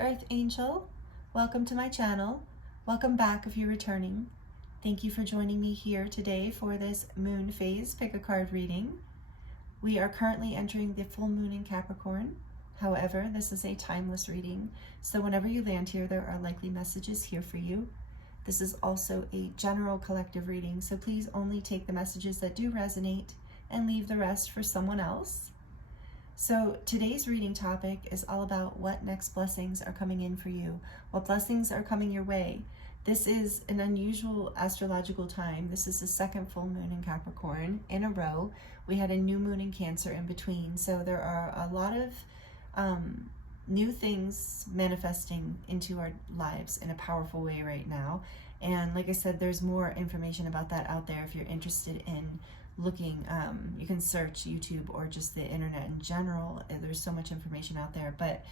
Earth Angel. Welcome to my channel. Welcome back if you're returning. Thank you for joining me here today for this moon phase pick a card reading. We are currently entering the full moon in Capricorn. However, this is a timeless reading, so whenever you land here, there are likely messages here for you. This is also a general collective reading, so please only take the messages that do resonate and leave the rest for someone else. So today's reading topic is all about what next blessings are coming in for you, what blessings are coming your way. This is an unusual astrological time. This is the second full moon in Capricorn in a row. We had a new moon in Cancer in between, so there are a lot of new things manifesting into our lives in a powerful way right now. And like I said, there's more information about that out there if you're interested in looking. You can search YouTube or just the internet in general. There's so much information out there, but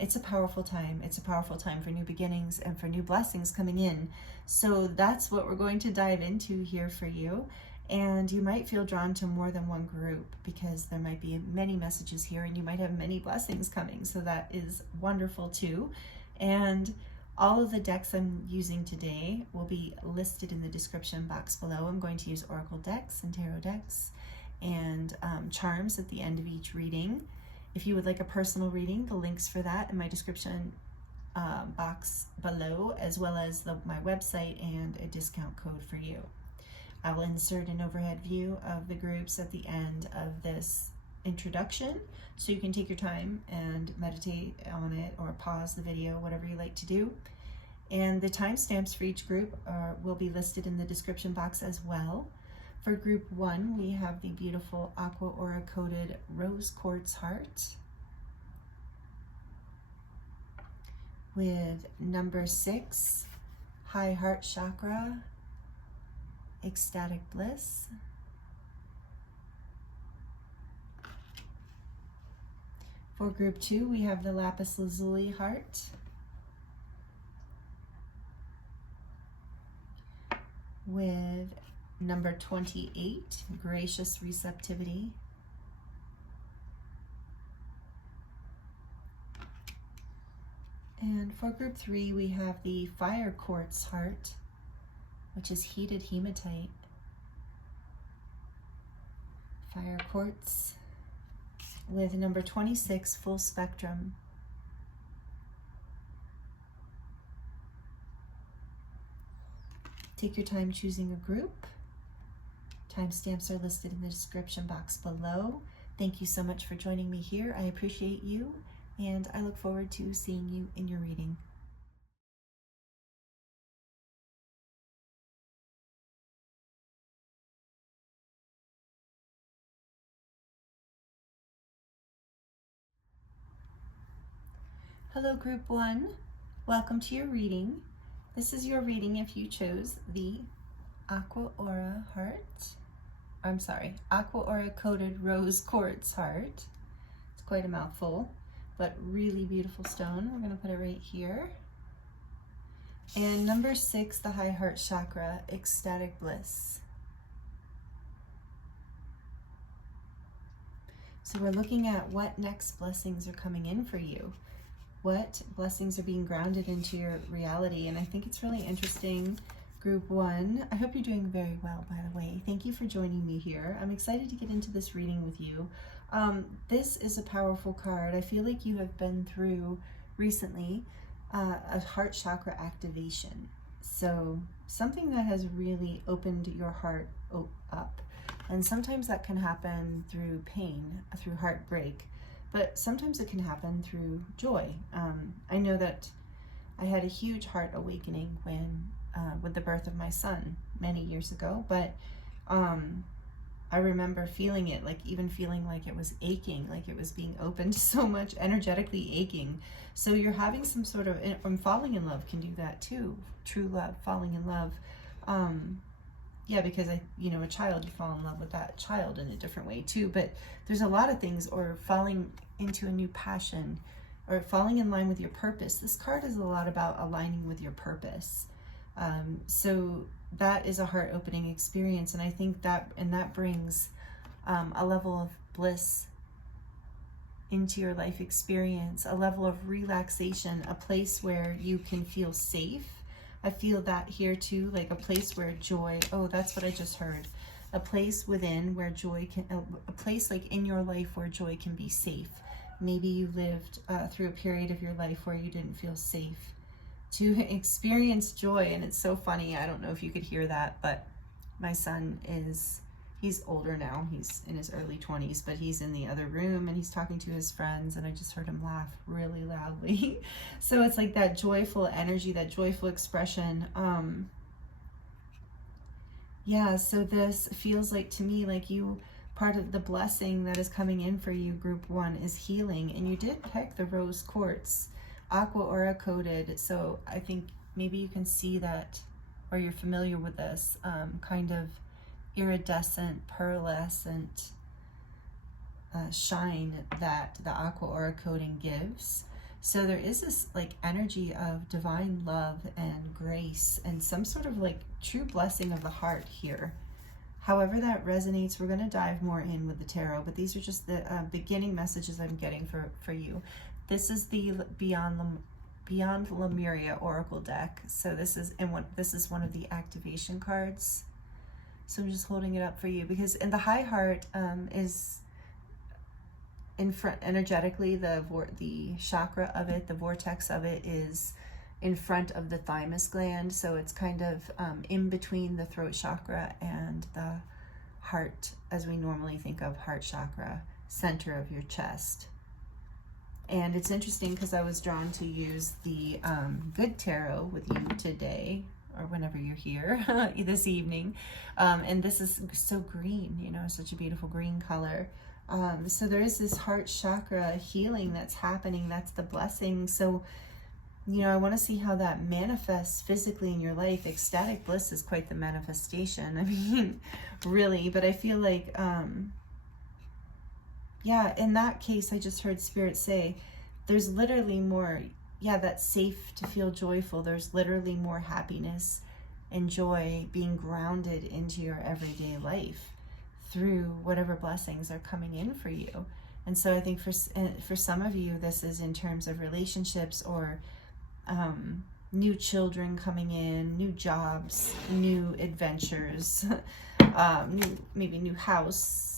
it's a powerful time. It's a powerful time for new beginnings and for new blessings coming in. So that's what we're going to dive into here for you. And you might feel drawn to more than one group because there might be many messages here and you might have many blessings coming. So that is wonderful too. And all of the decks I'm using today will be listed in the description box below. I'm going to use Oracle decks and Tarot decks and charms at the end of each reading. If you would like a personal reading, the links for that in my description box below, as well as my website and a discount code for you. I will insert an overhead view of the groups at the end of this introduction, so you can take your time and meditate on it or pause the video, whatever you like to do. And the timestamps for each group will be listed in the description box as well. For group 1, we have the beautiful Aqua Aura coated rose quartz heart with number 6, high heart chakra, ecstatic bliss. For group 2, we have the Lapis Lazuli heart with number 28, gracious receptivity. And for group 3, we have the fire quartz heart, which is heated hematite. Fire quartz with number 26, full spectrum. Take your time choosing a group. Timestamps are listed in the description box below. Thank you so much for joining me here. I appreciate you, and I look forward to seeing you in your reading. Hello, group 1. Welcome to your reading. This is your reading if you chose the Aqua Aura heart. I'm sorry, Aqua Aura coated rose quartz heart. It's quite a mouthful, but really beautiful stone. We're going to put it right here. And number 6, the high heart chakra, ecstatic bliss. So we're looking at what next blessings are coming in for you. What blessings are being grounded into your reality. And I think it's really interesting, group 1. I hope you're doing very well, by the way. Thank you for joining me here. I'm excited to get into this reading with you. This is a powerful card. I feel like you have been through recently a heart chakra activation. So something that has really opened your heart up. And sometimes that can happen through pain, through heartbreak. But sometimes it can happen through joy. I know that I had a huge heart awakening when with the birth of my son many years ago, but I remember feeling it, like even feeling like it was aching, like it was being opened so much, energetically aching. So you're having some sort of, and falling in love can do that too. True love, falling in love. Yeah, because a child, you fall in love with that child in a different way too. But there's a lot of things, or falling into a new passion, or falling in line with your purpose. This card is a lot about aligning with your purpose. So that is a heart-opening experience, and I think that, that brings a level of bliss into your life experience, a level of relaxation, a place where you can feel safe. I feel that here too, like a place where joy, oh, that's what I just heard. A place within where joy can, a place like in your life where joy can be safe. Maybe you lived through a period of your life where you didn't feel safe. To experience joy, and it's so funny, I don't know if you could hear that, but my son he's older now, he's in his early 20s, but he's in the other room and he's talking to his friends, and I just heard him laugh really loudly. So it's like that joyful energy, that joyful expression. Yeah, so this feels like to me like part of the blessing that is coming in for you, group 1, is healing. And you did pick the rose quartz, Aqua aura coated. So I think maybe you can see that, or you're familiar with this kind of iridescent, pearlescent shine that the Aqua aura coating gives. So there is this like energy of divine love and grace and some sort of like true blessing of the heart here. However that resonates, we're going to dive more in with the tarot, but these are just the beginning messages I'm getting for you. This is the Beyond Lemuria Oracle deck. So this is one of the activation cards. So I'm just holding it up for you because in the high heart is in front energetically, the chakra of it, the vortex of it is in front of the thymus gland. So it's kind of in between the throat chakra and the heart, as we normally think of heart chakra, center of your chest. And it's interesting because I was drawn to use the Good Tarot with you today, or whenever you're here this evening. And this is so green, you know, such a beautiful green color. So there is this heart chakra healing that's happening. That's the blessing. So, you know, I want to see how that manifests physically in your life. Ecstatic bliss is quite the manifestation. I mean, really, but I feel like, yeah, in that case, I just heard Spirit say, there's literally more, yeah, that's safe to feel joyful. There's literally more happiness and joy being grounded into your everyday life through whatever blessings are coming in for you. And so I think for some of you, this is in terms of relationships or new children coming in, new jobs, new adventures, maybe new house.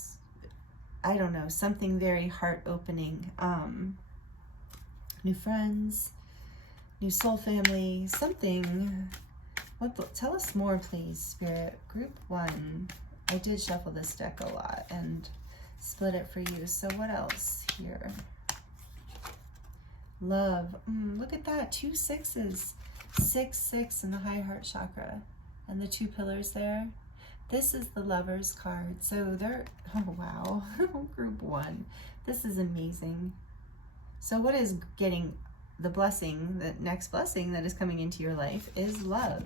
I don't know, something very heart-opening. New friends, new soul family, something. Tell us more, please, Spirit. Group 1. I did shuffle this deck a lot and split it for you. So what else here? Love. Look at that. 2 6s. 6, 6 in the high heart chakra. And the 2 pillars there. This is the Lover's card. So they're, oh wow. Group 1. This is amazing. So what is getting the blessing, the next blessing that is coming into your life is love.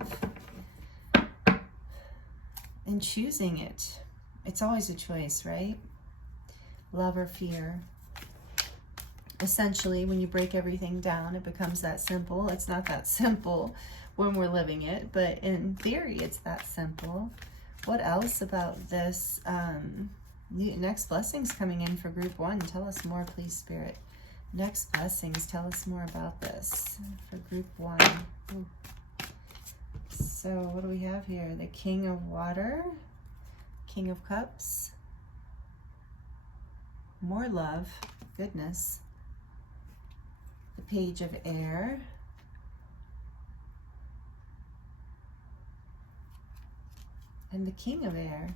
And choosing it. It's always a choice, right? Love or fear. Essentially, when you break everything down, it becomes that simple. It's not that simple when we're living it, but in theory, it's that simple. What else about this next blessings coming in for group 1? Tell us more, please, Spirit. Next blessings, tell us more about this for group 1. Ooh. So what do we have here? The King of Water, King of Cups, more love, goodness. The Page of Air, and the King of Air.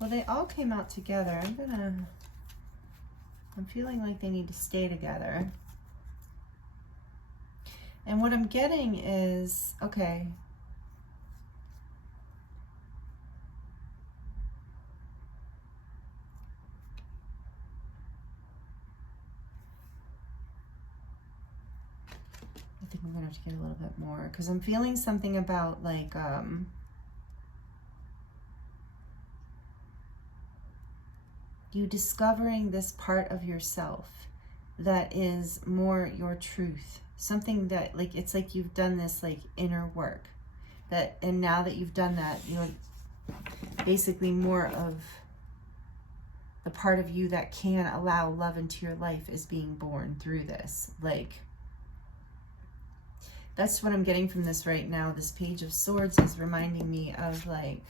Well, they all came out together. I'm feeling like they need to stay together. And what I'm getting is, okay. I think I'm gonna have to get a little bit more because I'm feeling something about like, you discovering this part of yourself that is more your truth. Something that, like, it's like you've done this like inner work, that, and now that you've done that, you know, basically more of the part of you that can allow love into your life is being born through this. Like, that's what I'm getting from this right now. This Page of Swords is reminding me of, like,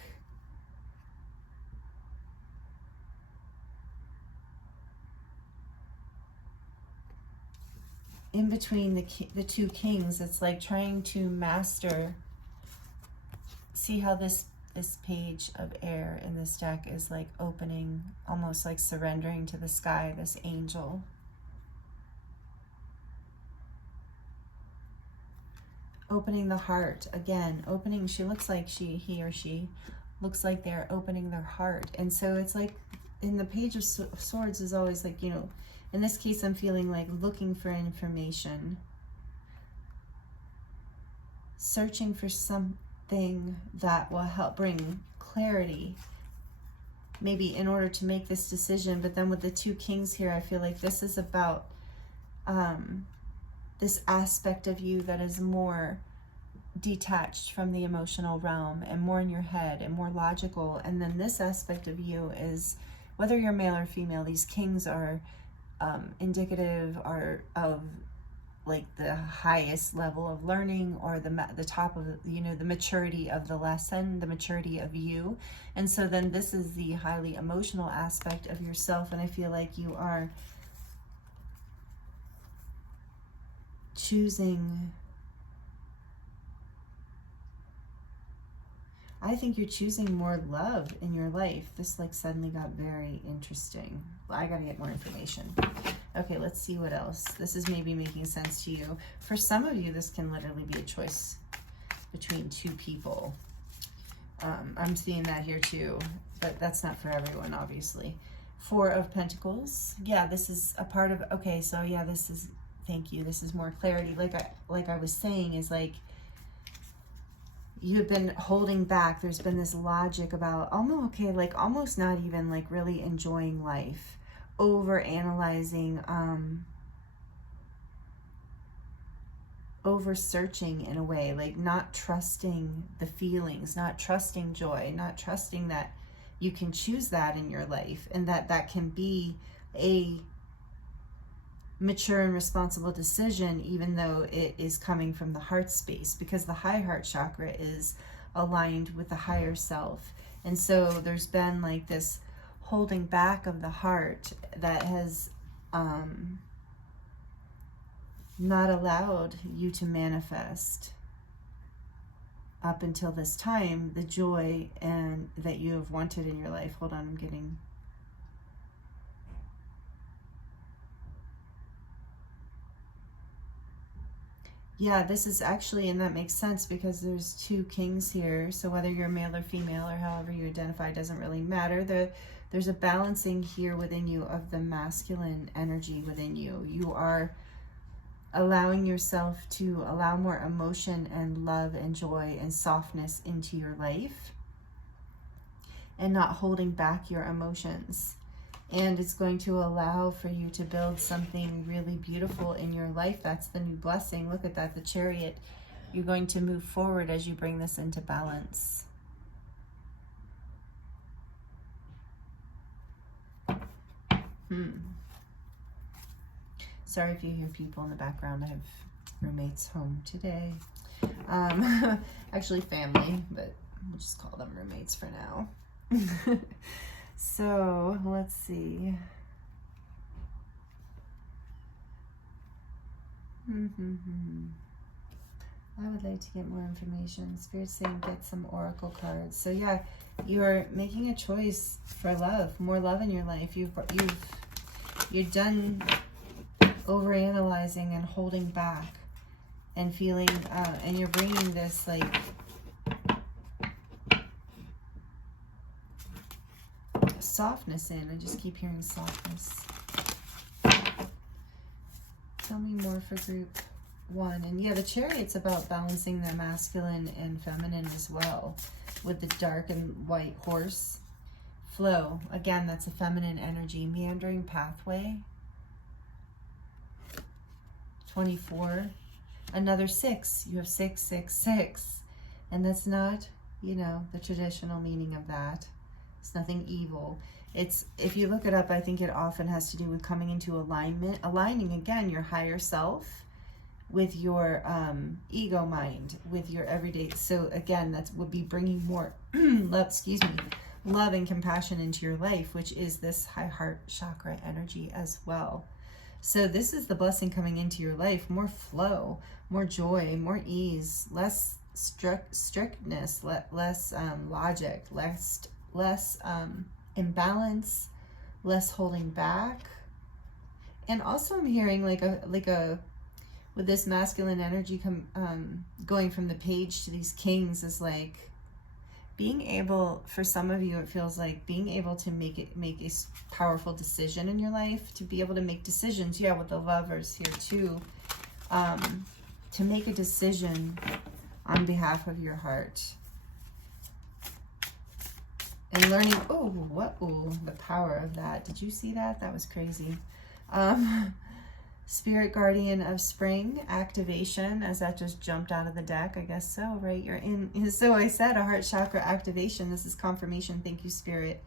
in between the two kings, it's like trying to master. See how this page of air in this deck is like opening, almost like surrendering to the sky, this angel. Opening the heart again, opening, she looks like he or she looks like they're opening their heart. And so it's like in the Page of Swords is always like, you know, in this case I'm feeling like looking for information, searching for something that will help bring clarity, maybe in order to make this decision. But then with the two kings here, I feel like this is about this aspect of you that is more detached from the emotional realm and more in your head and more logical. And then this aspect of you is, whether you're male or female, these kings are indicative or of like the highest level of learning, or the top of, you know, the maturity of the lesson, the maturity of you. And so then this is the highly emotional aspect of yourself. And I feel like you are choosing, I think you're choosing more love in your life. This like suddenly got very interesting. I gotta get more information. Okay, let's see what else. This is maybe making sense to you. For some of you, this can literally be a choice between two people. I'm seeing that here too, but that's not for everyone, obviously. Four of Pentacles. Yeah, this is a part of, okay, so yeah, this is, thank you. This is more clarity. Like I was saying, is like, you've been holding back. There's been this logic about, almost not even like really enjoying life, over analyzing, over searching in a way, like not trusting the feelings, not trusting joy, not trusting that you can choose that in your life, and that can be a mature and responsible decision, even though it is coming from the heart space, because the high heart chakra is aligned with the higher self. And so there's been like this holding back of the heart that has not allowed you to manifest up until this time the joy and that you have wanted in your life. Hold on, I'm getting, yeah, this is actually, and that makes sense because there's two kings here. So whether you're male or female or however you identify, doesn't really matter. There's a balancing here within you of the masculine energy within you. You are allowing yourself to allow more emotion and love and joy and softness into your life, and not holding back your emotions. And it's going to allow for you to build something really beautiful in your life. That's the new blessing. Look at that, the Chariot. You're going to move forward as you bring this into balance. Sorry if you hear people in the background. I have roommates home today. Actually family, but we'll just call them roommates for now. So let's see. I would like to get more information. Spirit's saying get some oracle cards. So yeah, you're making a choice for love, more love in your life. You're done overanalyzing and holding back and feeling, and you're bringing this like softness in. I just keep hearing softness. Tell me more for group one. And yeah, the Chariot's about balancing the masculine and feminine as well, with the dark and white horse. Flow, again, that's a feminine energy. Meandering pathway. 24, another 6. You have 6, 6, 6. And that's not, you know, the traditional meaning of that. It's nothing evil. It's, if you look it up, I think it often has to do with coming into alignment, aligning again your higher self with your ego mind, with your everyday. So again, that would be bringing more love, excuse me, love and compassion into your life, which is this high heart chakra energy as well. So this is the blessing coming into your life: more flow, more joy, more ease, less strictness, less logic, less imbalance, less holding back. And also I'm hearing like a with this masculine energy going from the page to these kings is like being able, for some of you, it feels like being able to make a powerful decision in your life, to be able to make decisions. Yeah, with the Lovers here too, to make a decision on behalf of your heart. And learning, the power of that. Did you see that? That was crazy. Spirit Guardian of Spring activation, as that just jumped out of the deck. I guess so, right? You're in, so I said a heart chakra activation. This is confirmation. Thank you, Spirit.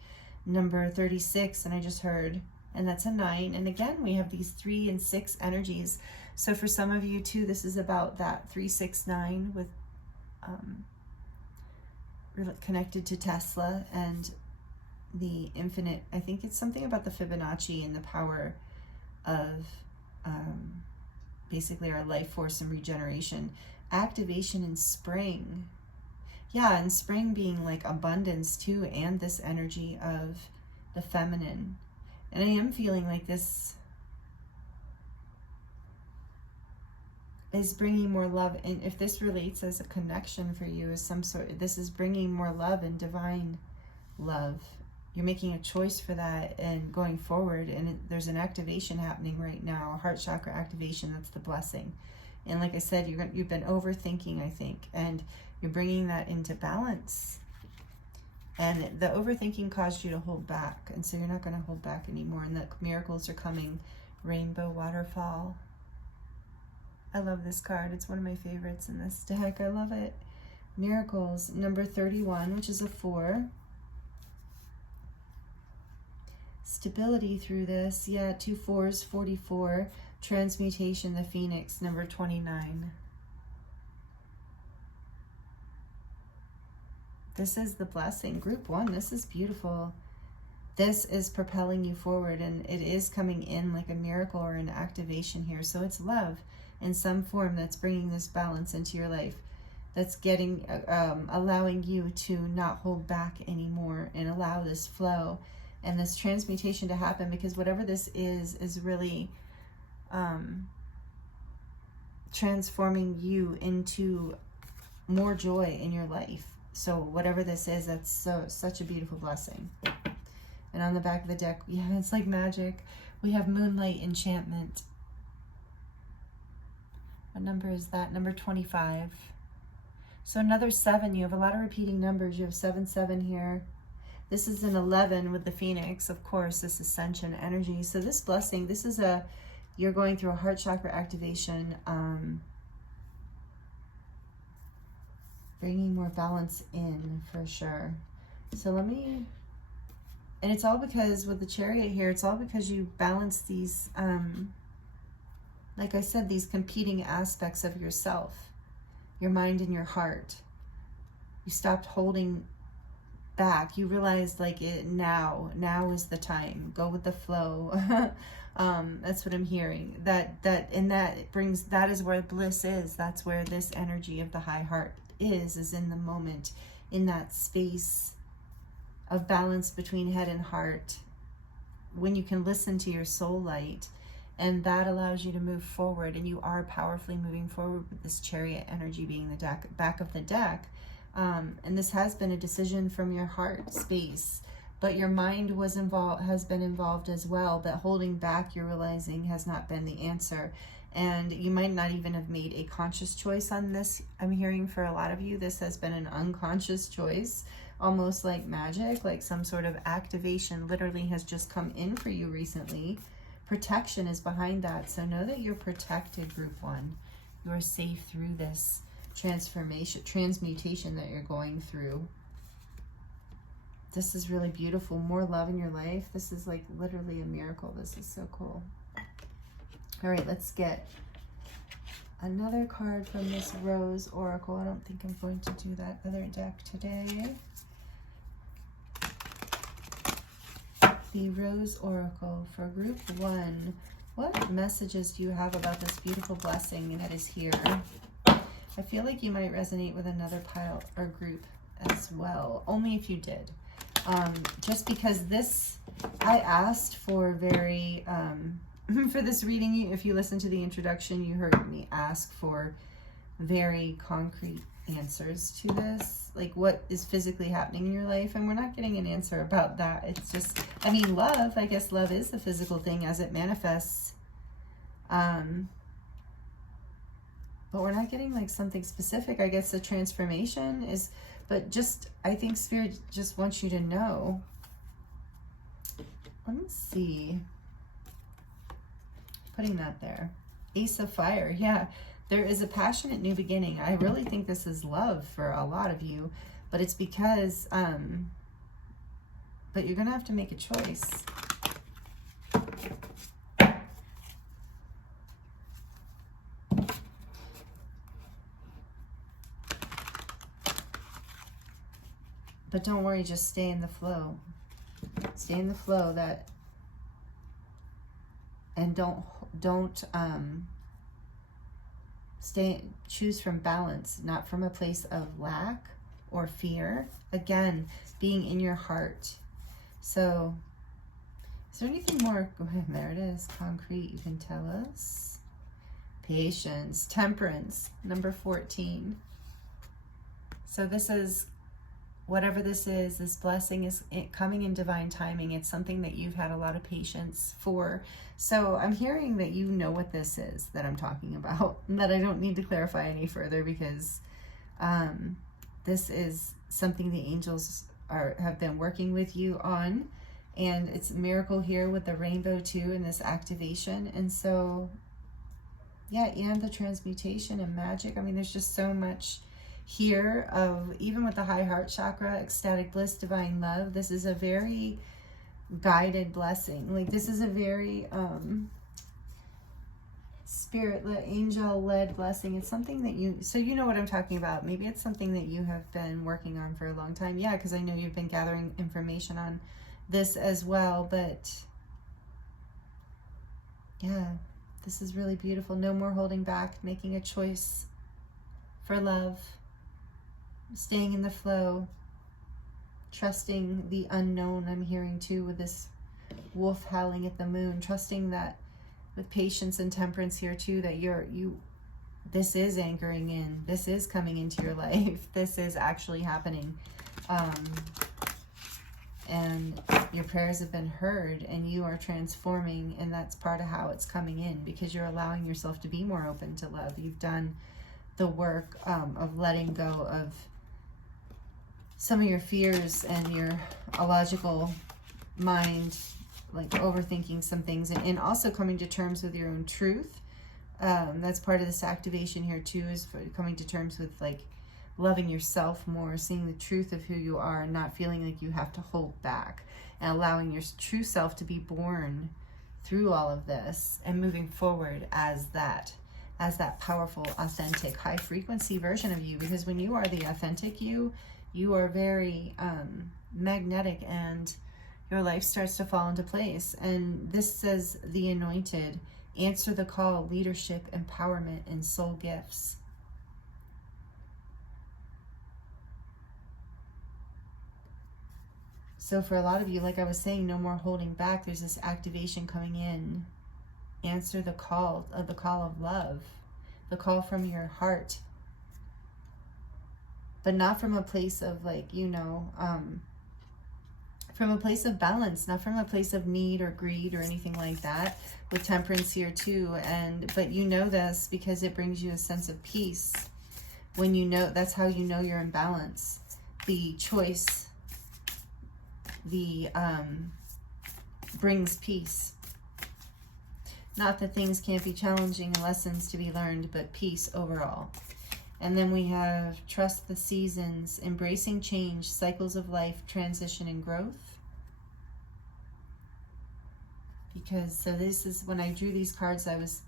Number 36, and I just heard, and that's a 9. And again, we have these 3 and 6 energies. So for some of you too, this is about that 3, 6, 9 with connected to Tesla and the infinite. I think it's something about the Fibonacci and the power of basically our life force and regeneration. Activation in spring. Yeah, and spring being like abundance too, and this energy of the feminine. And I am feeling like this is bringing more love. And if this relates as a connection for you, as some sort, this is bringing more love and divine love. You're making a choice for that and going forward, and there's an activation happening right now, a heart chakra activation. That's the blessing. And like I said, you've been overthinking, I think, and you're bringing that into balance. And the overthinking caused you to hold back, and so you're not going to hold back anymore. And the miracles are coming. Rainbow waterfall. I love this card. It's one of my favorites in this deck. I love it. Miracles, number 31, which is a 4. Stability through this. Yeah, 2 4s, 44. Transmutation, the Phoenix, number 29. This is the blessing. Group 1, this is beautiful. This is propelling you forward, and it is coming in like a miracle or an activation here. So it's love in some form that's bringing this balance into your life. That's getting, allowing you to not hold back anymore and allow this flow and this transmutation to happen, because whatever this is really transforming you into more joy in your life. So whatever this is, that's such a beautiful blessing. And on the back of the deck, yeah, it's like magic. We have Moonlight Enchantment. What number is that? Number 25. So another 7. You have a lot of repeating numbers. You have 7, 7 here. This is an 11 with the Phoenix, of course, this ascension energy. So this blessing, this is you're going through a heart chakra activation, bringing more balance in for sure. So and it's all because with the Chariot here, it's all because you balance these, like I said, these competing aspects of yourself, your mind and your heart. You stopped holding back. You realized like now is the time. Go with the flow. That's what I'm hearing. That is where bliss is. That's where this energy of the high heart is in the moment, in that space of balance between head and heart, when you can listen to your soul light, and that allows you to move forward. And you are powerfully moving forward with this Chariot energy being the back of the deck. And this has been a decision from your heart space, but your mind has been involved as well. But holding back, you're realizing, has not been the answer. And you might not even have made a conscious choice on this. I'm hearing for a lot of you, this has been an unconscious choice, almost like magic, like some sort of activation literally has just come in for you recently. protection is behind that. So know that you're protected, group 1. You are safe through this transmutation that you're going through. This is really beautiful. More love in your life. This is like literally a miracle. This is so cool. All right, let's get another card from this Rose Oracle. I don't think I'm going to do that other deck today. The Rose Oracle for group 1. What messages do you have about this beautiful blessing that is here? I feel like you might resonate with another pile or group as well. Only if you did. Just because this, I asked for very, for this reading, if you listen to the introduction, you heard me ask for very concrete answers to this. Like what is physically happening in your life, and we're not getting an answer about that. It's just, I mean, love, I guess love is the physical thing as it manifests. But we're not getting like something specific. I guess the transformation is, but just, I think Spirit just wants you to know. Let me see. Putting that there. Ace of Fire. Yeah, there is a passionate new beginning. I really think this is love for a lot of you, but it's because, but you're going to have to make a choice. But don't worry, just stay in the flow. Stay in the flow that, and don't choose from balance, not from a place of lack or fear. Again, being in your heart. So, is there anything more? Go ahead, there it is, concrete, you can tell us. Patience, temperance, number 14. So this is, whatever this is, this blessing is coming in divine timing. It's something that you've had a lot of patience for. So I'm hearing that you know what this is that I'm talking about, and that I don't need to clarify any further, because this is something the angels have been working with you on, and it's a miracle here with the rainbow too in this activation. And so, yeah, and the transmutation and magic. I mean, there's just so much here of, even with the high heart chakra, ecstatic bliss, divine love. This is a very guided blessing. Like this is a very spirit-led, angel-led blessing. It's something that you, so you know what I'm talking about. Maybe it's something that you have been working on for a long time. Yeah, because I know you've been gathering information on this as well. But yeah, this is really beautiful. No more holding back, making a choice for love. Staying in the flow, trusting the unknown. I'm hearing too with this wolf howling at the moon, trusting that with patience and temperance here too, that this is anchoring in, this is coming into your life, this is actually happening, and your prayers have been heard, and you are transforming, and that's part of how it's coming in, because you're allowing yourself to be more open to love. You've done the work of letting go of some of your fears and your illogical mind, like overthinking some things, and also coming to terms with your own truth. That's part of this activation here too, is coming to terms with like loving yourself more, seeing the truth of who you are, and not feeling like you have to hold back, and allowing your true self to be born through all of this, and moving forward as that powerful, authentic, high frequency version of you. Because when you are the authentic you are very magnetic, and your life starts to fall into place. And this says the anointed, answer the call, leadership, empowerment, and soul gifts. So for a lot of you, like I was saying, no more holding back. There's this activation coming in. Answer the call of love, the call from your heart, but not from a place of like, from a place of balance, not from a place of need or greed or anything like that, with temperance here too. But you know this because it brings you a sense of peace. When you know, that's how you know you're in balance. The choice, brings peace. Not that things can't be challenging and lessons to be learned, but peace overall. And then we have trust the seasons, embracing change, cycles of life, transition, and growth. Because, so this is, when I drew these cards, I was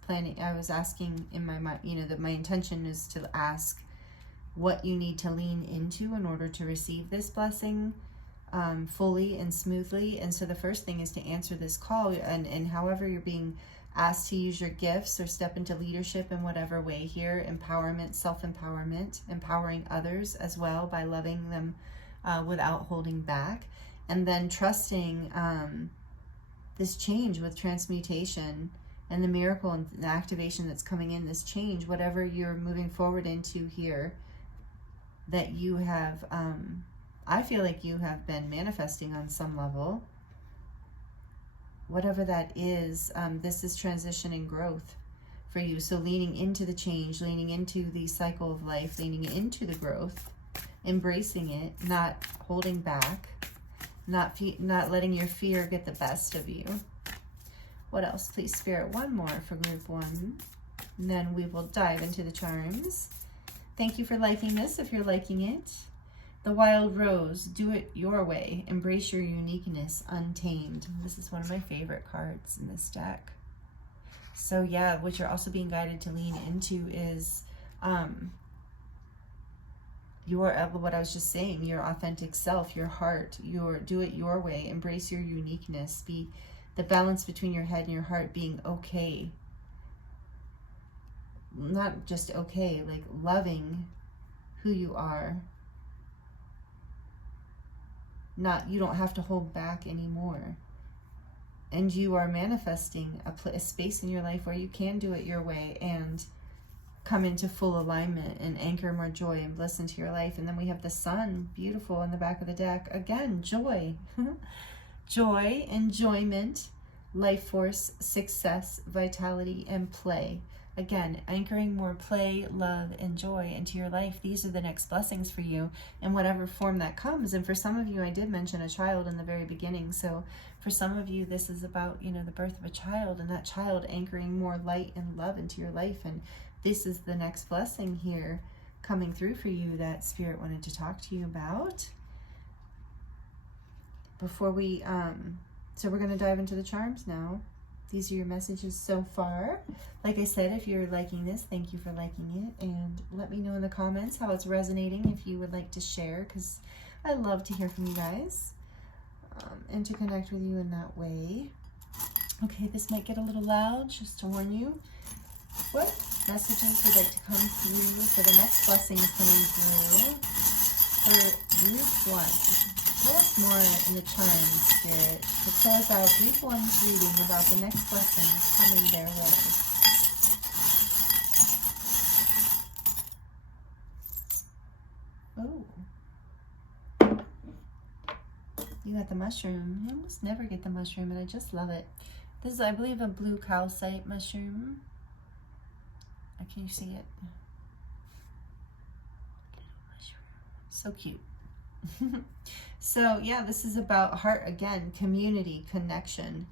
asking in my mind, you know, that my intention is to ask what you need to lean into in order to receive this blessing fully and smoothly. And so the first thing is to answer this call, and however you're being asked to use your gifts or step into leadership in whatever way here, empowerment, self-empowerment, empowering others as well by loving them without holding back, and then trusting this change with transmutation and the miracle and the activation that's coming in, this change, whatever you're moving forward into here, that you have, I feel like you have been manifesting on some level. Whatever that is, this is transition and growth for you. So leaning into the change, leaning into the cycle of life, leaning into the growth, embracing it, not holding back, not letting your fear get the best of you. What else, please, Spirit? One more for group one, and then we will dive into the charms. Thank you for liking this, if you're liking it. The Wild Rose, do it your way. Embrace your uniqueness, untamed. This is one of my favorite cards in this deck. So yeah, what you're also being guided to lean into is what I was just saying, your authentic self, your heart, do it your way. Embrace your uniqueness. Be the balance between your head and your heart, being okay. Not just okay, like loving who you are. You don't have to hold back anymore. And you are manifesting a space in your life where you can do it your way and come into full alignment and anchor more joy and bliss into your life. And then we have the sun, beautiful, in the back of the deck. Again, joy. Joy, enjoyment, life force, success, vitality, and play. Again, anchoring more play, love, and joy into your life. These are the next blessings for you in whatever form that comes. And for some of you, I did mention a child in the very beginning. So for some of you, this is about, you know, the birth of a child, and that child anchoring more light and love into your life. And this is the next blessing here coming through for you that Spirit wanted to talk to you about. Before we, so we're going to dive into the charms now. These are your messages so far. Like I said, if you're liking this, thank you for liking it. And let me know in the comments how it's resonating, if you would like to share, because I love to hear from you guys and to connect with you in that way. Okay, this might get a little loud, just to warn you. What messages would like to come through? So the next blessing is coming through for group one. Tell us more in the charms, Spirit, to close out group one's reading about the next blessings coming their way. Oh. You got the mushroom. I almost never get the mushroom, and I just love it. This is, I believe, a blue calcite mushroom. Can you see it? So cute. So yeah, this is about heart again, community, connection,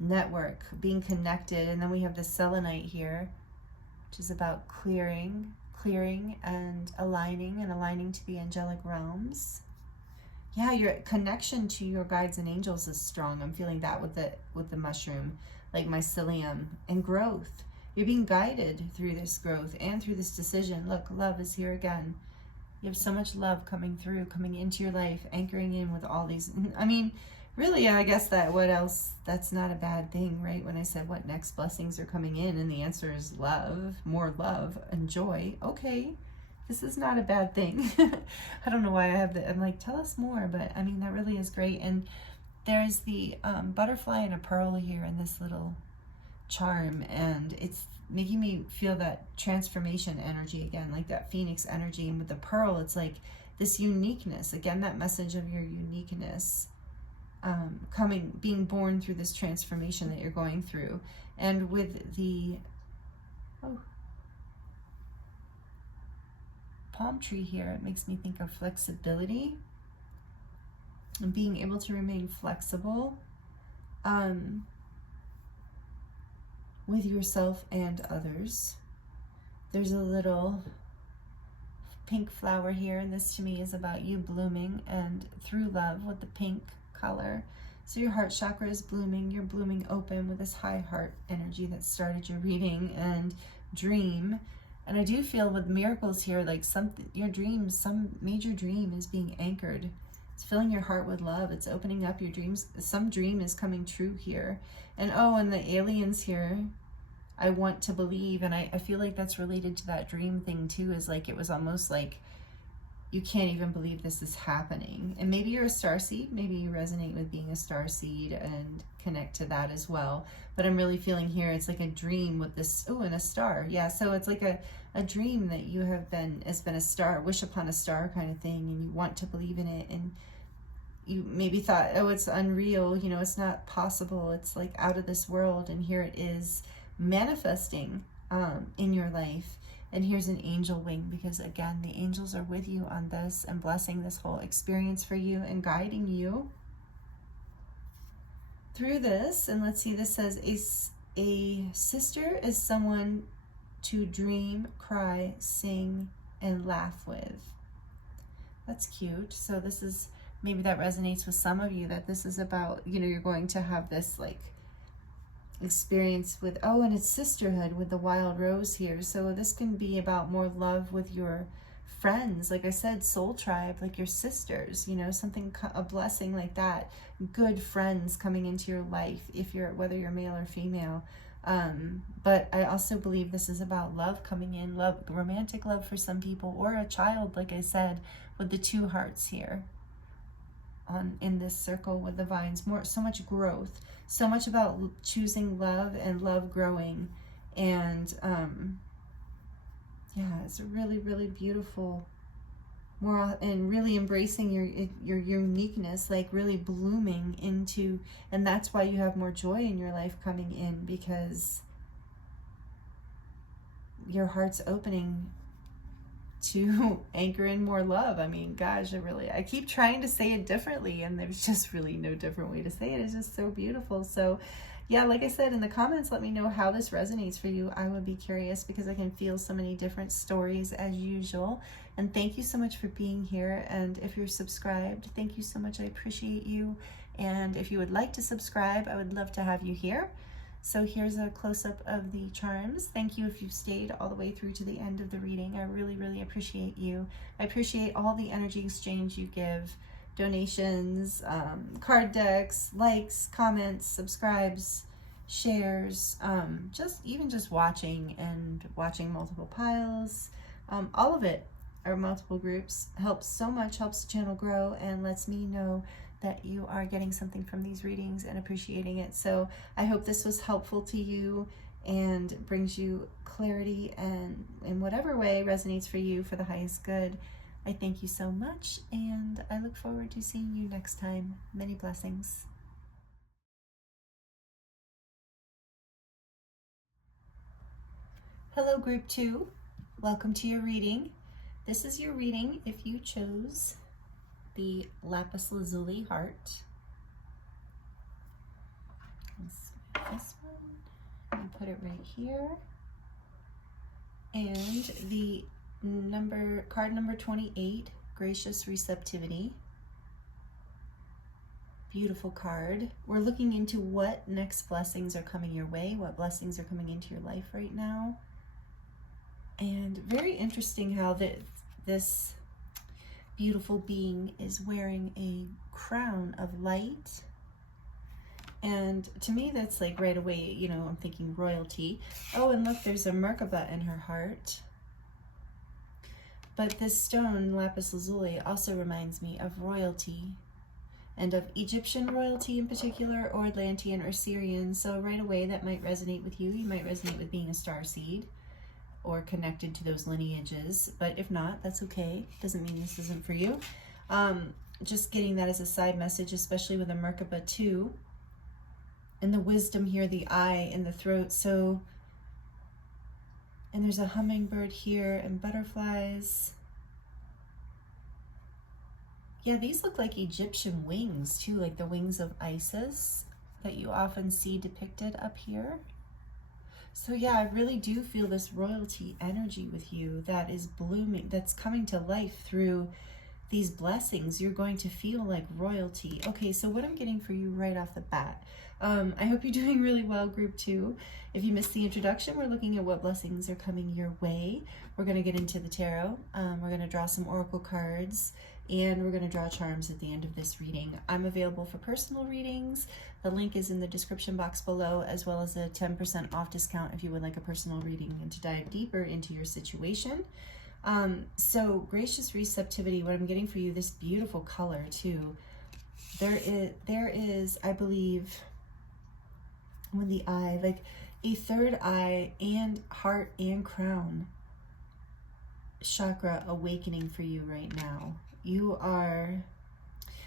network, being connected. And then we have the selenite here, which is about clearing and aligning to the angelic realms. Yeah, your connection to your guides and angels is strong. I'm feeling that with the mushroom, like mycelium, and growth. You're being guided through this growth and through this decision. Look, love is here again. You have so much love coming through, coming into your life, anchoring in with all these. I mean, really, I guess what else? That's not a bad thing, right? When I said what next blessings are coming in, and the answer is love, more love and joy. Okay, this is not a bad thing. I don't know why I have that. I'm like, tell us more, but I mean, that really is great. And there's the butterfly and a pearl here in this little charm, and it's making me feel that transformation energy again, like that phoenix energy. And with the pearl, it's like this uniqueness again, that message of your uniqueness being born through this transformation that you're going through. And with the palm tree here, it makes me think of flexibility and being able to remain flexible with yourself and others. There's a little pink flower here, and this to me is about you blooming and through love with the pink color. So your heart chakra is blooming. You're blooming open with this high heart energy that started your reading, and dream. And I do feel with miracles here, like something, your dreams, some major dream is being anchored. It's filling your heart with love. It's opening up your dreams. Some dream is coming true here. And oh, and the aliens here, I want to believe, and I feel like that's related to that dream thing too, is like it was almost like you can't even believe this is happening. And maybe you're a starseed, maybe you resonate with being a starseed and connect to that as well. But I'm really feeling here, it's like a dream with this, oh, and a star. Yeah, so it's like a dream that you have been, has been a star, wish upon a star kind of thing, and you want to believe in it, and you maybe thought, oh, it's unreal, you know, it's not possible, it's like out of this world, and here it is manifesting in your life. And here's an angel wing, because again, the angels are with you on this and blessing this whole experience for you and guiding you through this. And let's see, this says a sister is someone to dream, cry, sing, and laugh with. That's cute. So this is, maybe that resonates with some of you, that this is about, you know, you're going to have this like experience with, oh, and it's sisterhood with the wild rose here. So this can be about more love with your friends, like I said, soul tribe, like your sisters, you know, something, a blessing like that, good friends coming into your life, if you're, whether you're male or female. But I also believe this is about love coming in, love, romantic love for some people, or a child, like I said, with the two hearts here on in this circle with the vines. More, so much growth, so much about choosing love and love growing. And yeah, it's a really, really beautiful, more, and really embracing your uniqueness, like really blooming into, and that's why you have more joy in your life coming in, because your heart's opening to anchor in more love. I mean, gosh, I keep trying to say it differently, and there's just really no different way to say it. It's just so beautiful. So yeah, like I said, in the comments, let me know how this resonates for you. I would be curious, because I can feel so many different stories as usual. And thank you so much for being here. And if you're subscribed, thank you so much. I appreciate you. And if you would like to subscribe, I would love to have you here. So here's a close-up of the charms. Thank you if you've stayed all the way through to the end of the reading. I really, really appreciate you. I appreciate all the energy exchange you give, donations, card decks, likes, comments, subscribes, shares, just watching and watching multiple piles. All of it, or multiple groups, helps so much, helps the channel grow, and lets me know that you are getting something from these readings and appreciating it. So I hope this was helpful to you and brings you clarity, and in whatever way resonates for you for the highest good. I thank you so much, and I look forward to seeing you next time. Many blessings. Hello, group 2. Welcome to your reading. This is your reading if you chose the Lapis Lazuli heart. Let's make this one and put it right here. And the card number 28, Gracious Receptivity. Beautiful card. We're looking into what next blessings are coming your way, what blessings are coming into your life right now. And very interesting how this beautiful being is wearing a crown of light. And to me, that's like right away, you know, I'm thinking royalty. Oh, and look, there's a Merkaba in her heart. But this stone, Lapis Lazuli, also reminds me of royalty, and of Egyptian royalty in particular, or Atlantean or Syrian. So right away, that might resonate with you. You might resonate with being a starseed or connected to those lineages, but if not, that's okay. Doesn't mean this isn't for you. Just getting that as a side message, especially with a Merkaba too. And the wisdom here, the eye and the throat. So, and there's a hummingbird here and butterflies. Yeah, these look like Egyptian wings too, like the wings of Isis. that you often see depicted up here. So yeah, I really do feel this royalty energy with you that is blooming, that's coming to life through these blessings. You're going to feel like royalty. Okay, so what I'm getting for you right off the bat, I hope you're doing really well, group 2. If you missed the introduction, we're looking at what blessings are coming your way. We're going to get into the tarot. We're going to draw some oracle cards, and we're going to draw charms at the end of this reading. I'm available for personal readings. The link is in the description box below, as well as a 10% off discount if you would like a personal reading and to dive deeper into your situation. So gracious receptivity, what I'm getting for you, this beautiful color too. There is, I believe, with the eye, like a third eye and heart and crown chakra awakening for you right now. You are,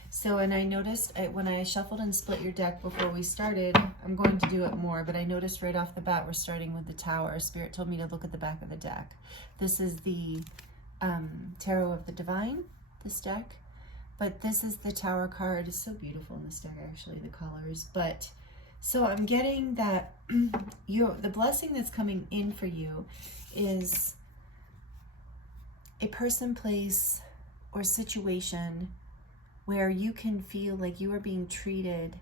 so, and I noticed when I shuffled and split your deck before we started, I'm going to do it more, but I noticed right off the bat, we're starting with the Tower. Spirit told me to look at the back of the deck. This is the Tarot of the Divine, this deck, but this is the Tower card. It's so beautiful in this deck, actually, the colors. But so I'm getting that the blessing that's coming in for you is a person, place, or situation where you can feel like you are being treated,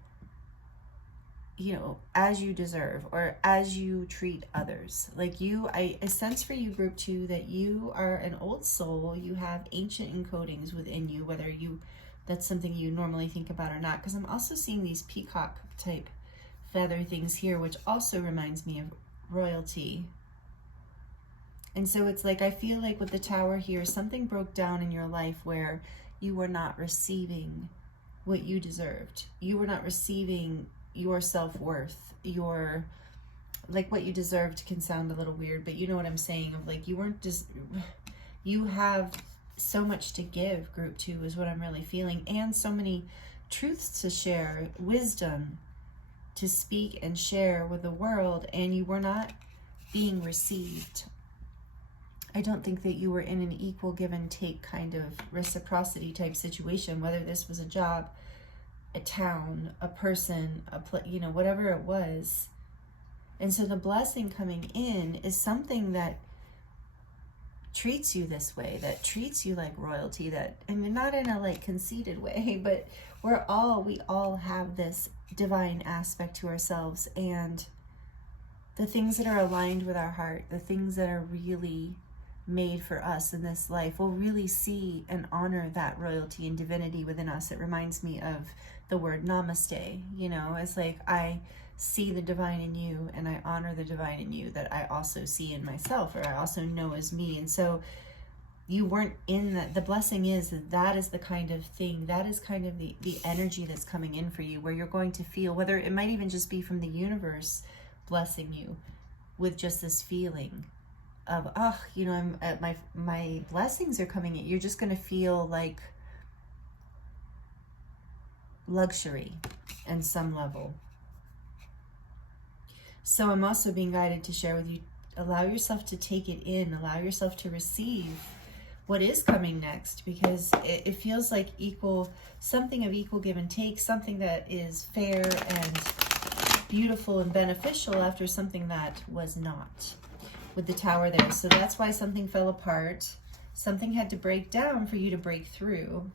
you know, as you deserve, or as you treat others. Like you, I sense for you, group 2, that you are an old soul. You have ancient encodings within you, whether that's something you normally think about or not. Because I'm also seeing these peacock type feather things here, which also reminds me of royalty. And so it's like, I feel like with the Tower here, something broke down in your life where you were not receiving what you deserved. You were not receiving your self-worth, your, like, what you deserved can sound a little weird, but you know what I'm saying, of like, you weren't just, you have so much to give, group 2, is what I'm really feeling, and so many truths to share, wisdom to speak and share with the world, and you were not being received. I don't think that you were in an equal give and take kind of reciprocity type situation, whether this was a job, a town, a person, you know, whatever it was. And so the blessing coming in is something that treats you this way, that treats you like royalty, that, I mean, not in a like conceited way, but we all have this divine aspect to ourselves, and the things that are aligned with our heart, the things that are really made for us in this life, will really see and honor that royalty and divinity within us. It reminds me of the word namaste. You know, it's like, I see the divine in you, and I honor the divine in you that I also see in myself, or I also know as me. And so you weren't in that. The blessing is that is the kind of thing, that is kind of the energy that's coming in for you, where you're going to feel, whether it might even just be from the universe blessing you with just this feeling of, oh, you know, I'm at my blessings are coming in. You're just going to feel like luxury in some level. So I'm also being guided to share with you, allow yourself to take it in, allow yourself to receive what is coming next, because it feels like something of equal give and take, something that is fair and beautiful and beneficial after something that was not, with the Tower there. So that's why something fell apart. Something had to break down for you to break through.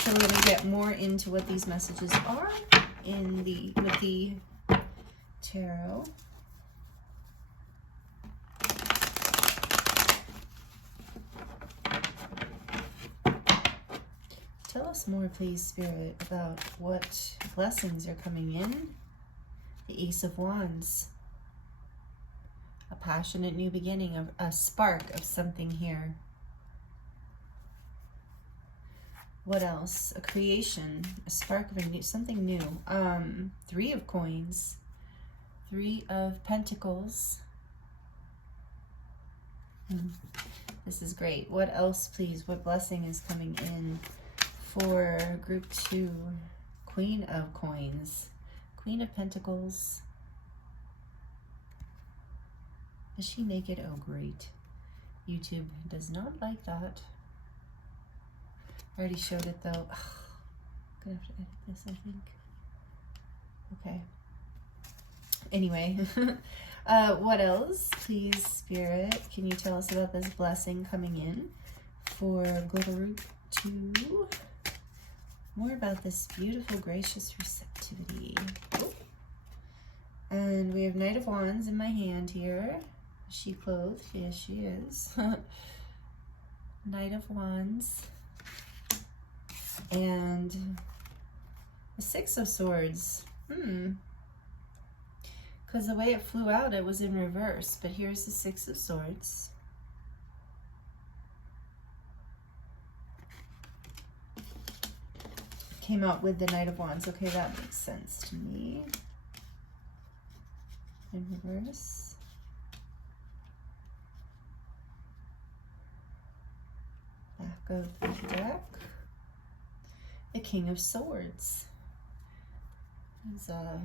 So we're going to get more into what these messages are with the tarot. Tell us more, please, Spirit, about what blessings are coming in. The Ace of Wands. A passionate new beginning, a spark of something here. What else? A creation, a spark of something new. 3 of coins, 3 of pentacles. This is great. What else, please? What blessing is coming in for group 2? Queen of coins, Queen of pentacles. Is she naked? Oh, great. YouTube does not like that. I already showed it though. Ugh, gonna have to edit this, I think. Okay. Anyway, what else? Please, Spirit, can you tell us about this blessing coming in for group 2? More about this beautiful, gracious receptivity. Oh. And we have Knight of Wands in my hand here. Is she clothed? Yes, she is. Knight of Wands. And the Six of Swords. Because the way it flew out, it was in reverse. But here's the Six of Swords. Came out with the Knight of Wands. Okay, that makes sense to me. In reverse. Back of the deck. The King of Swords. There's a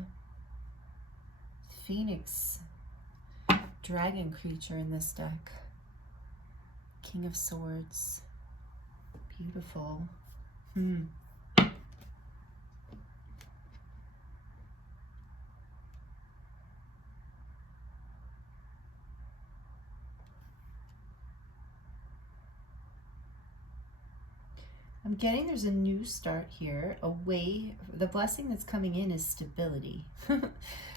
Phoenix dragon creature in this deck. King of Swords. Beautiful. I'm getting there's a new start here, the blessing that's coming in is stability.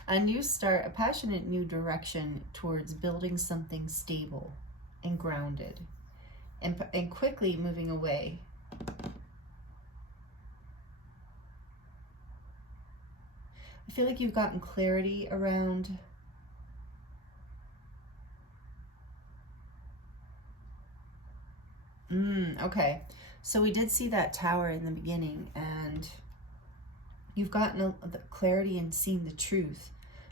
A new start, a passionate new direction towards building something stable and grounded and quickly moving away. I feel like you've gotten clarity around okay. So we did see that tower in the beginning, and you've gotten the clarity and seen the truth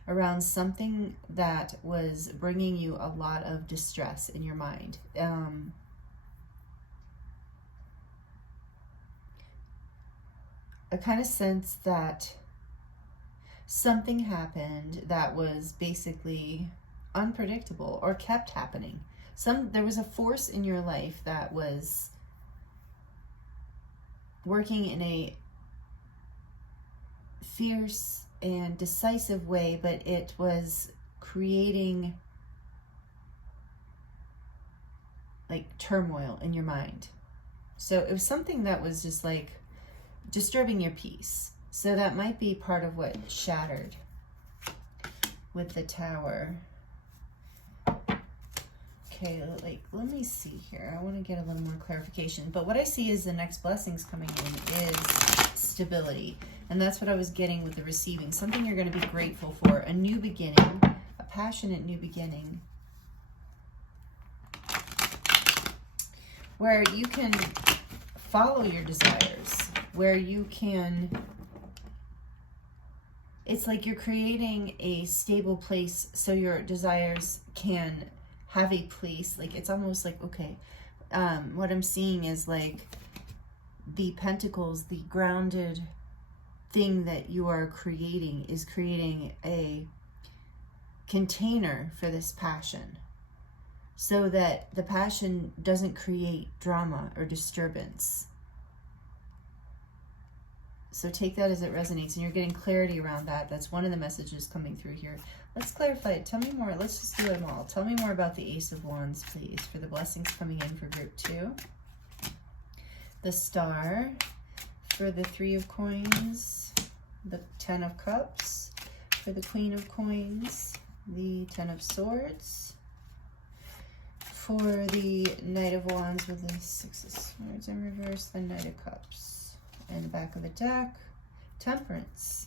around something that was bringing you a lot of distress in your mind. I kind of sense that something happened that was basically unpredictable or kept happening. There was a force in your life that was working in a fierce and decisive way, but it was creating like turmoil in your mind. So it was something that was just like disturbing your peace. So that might be part of what shattered with the tower. Okay, let me see here. I want to get a little more clarification. But what I see is the next blessings coming in is stability. And that's what I was getting with the receiving. Something you're going to be grateful for. A new beginning. A passionate new beginning. Where you can follow your desires. Where you can... It's like you're creating a stable place so your desires can have a place. Like it's almost like, okay, what I'm seeing is like the pentacles, the grounded thing that you are creating is creating a container for this passion so that the passion doesn't create drama or disturbance. So take that as it resonates, and you're getting clarity around that. That's one of the messages coming through here. Let's clarify it. Tell me more. Let's just do them all. Tell me more about the Ace of Wands, please, for the blessings coming in for group 2. The Star for the 3 of Coins. The 10 of Cups for the Queen of Coins. The 10 of Swords. For the Knight of Wands with the 6 of Swords in reverse. The Knight of Cups. And the back of the deck, Temperance.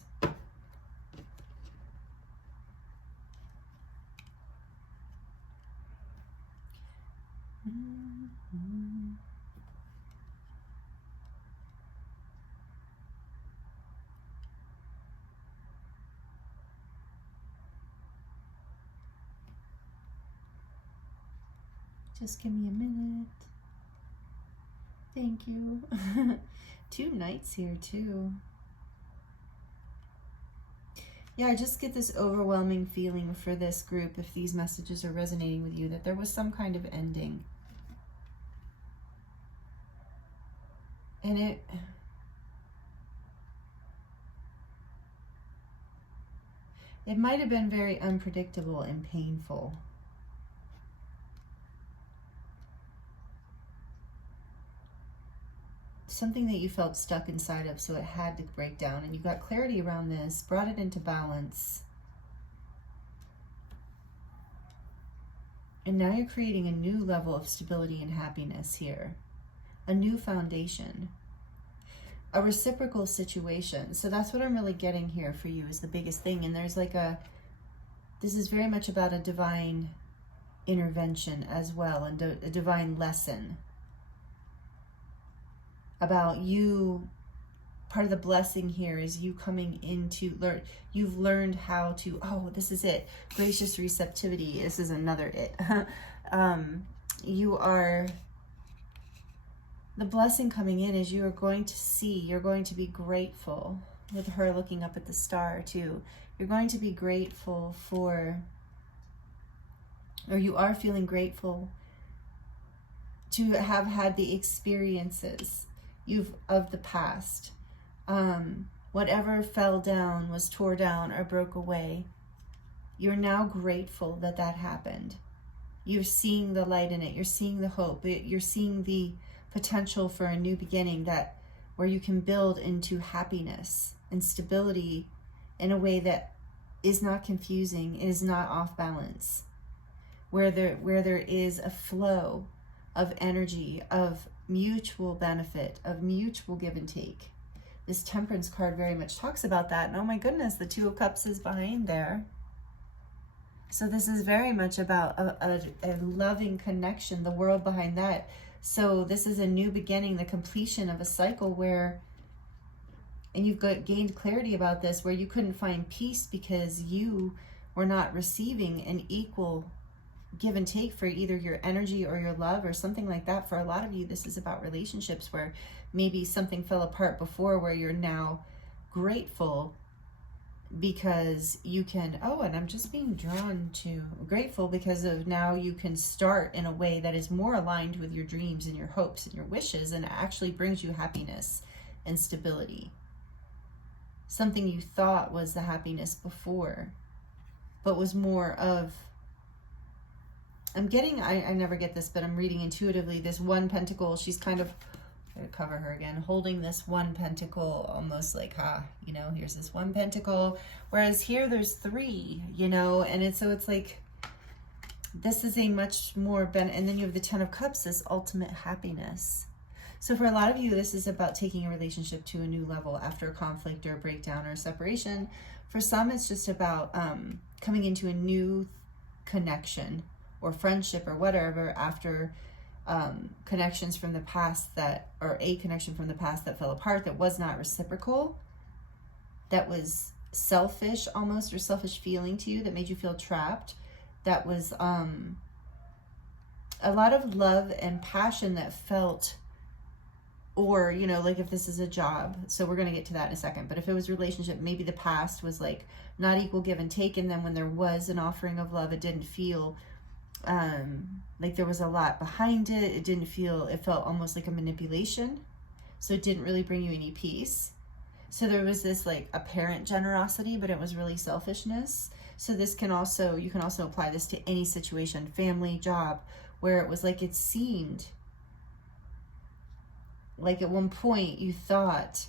Just give me a minute. Thank you. 2 Knights here too. Yeah, I just get this overwhelming feeling for this group, if these messages are resonating with you, that there was some kind of ending. And It might have been very unpredictable and painful. Something that you felt stuck inside of, so it had to break down, and you got clarity around this, brought it into balance. And now you're creating a new level of stability and happiness here. A new foundation. A reciprocal situation. So that's what I'm really getting here for you is the biggest thing. And there's like this is very much about a divine intervention as well, and a divine lesson. About you, part of the blessing here is you coming into you've learned how to, oh, this is it, gracious receptivity. This is another it. You are, the blessing coming in is you are going to see, you're going to be grateful, with her looking up at the star too. You're going to be grateful for, or you are feeling grateful to have had the experiences of the past. Whatever fell down, was tore down, or broke away, you're now grateful that that happened. You're seeing the light in it. You're seeing the hope. You're seeing the potential for a new beginning, that where you can build into happiness and stability in a way that is not confusing, is not off balance, where there is a flow of energy, of mutual benefit, of mutual give and take. This Temperance card very much talks about that. And oh my goodness, the Two of Cups is behind there. So this is very much about a loving connection, the world behind that. So this is a new beginning, the completion of a cycle where, and you've gained clarity about this, where you couldn't find peace because you were not receiving an equal give and take for either your energy or your love or something like that. For a lot of you, this is about relationships where maybe something fell apart before, where you're now grateful because you can, oh, and I'm just being drawn to grateful because of now you can start in a way that is more aligned with your dreams and your hopes and your wishes, and it actually brings you happiness and stability. Something you thought was the happiness before, but was more of, I'm getting, I never get this, but I'm reading intuitively, this one pentacle, she's kind of, I'm gonna cover her again, holding this one pentacle, almost like, you know, here's this one pentacle, whereas here there's three, you know, and it's, so it's like, this is a much more, and then you have the Ten of Cups, this ultimate happiness. So for a lot of you, this is about taking a relationship to a new level after a conflict or a breakdown or a separation. For some, it's just about coming into a new connection or friendship or whatever after connections from the past that, or a connection from the past that fell apart, that was not reciprocal, that was selfish almost, or selfish feeling to you, that made you feel trapped, that was a lot of love and passion that felt, or, you know, like if this is a job, so we're going to get to that in a second, but if it was a relationship, maybe the past was like not equal give and take, and then when there was an offering of love, it didn't feel like there was a lot behind it. It didn't feel, it felt almost like a manipulation. So it didn't really bring you any peace. So there was this like apparent generosity, but it was really selfishness. So this can also, you can also apply this to any situation, family, job, where it was like, it seemed like at one point you thought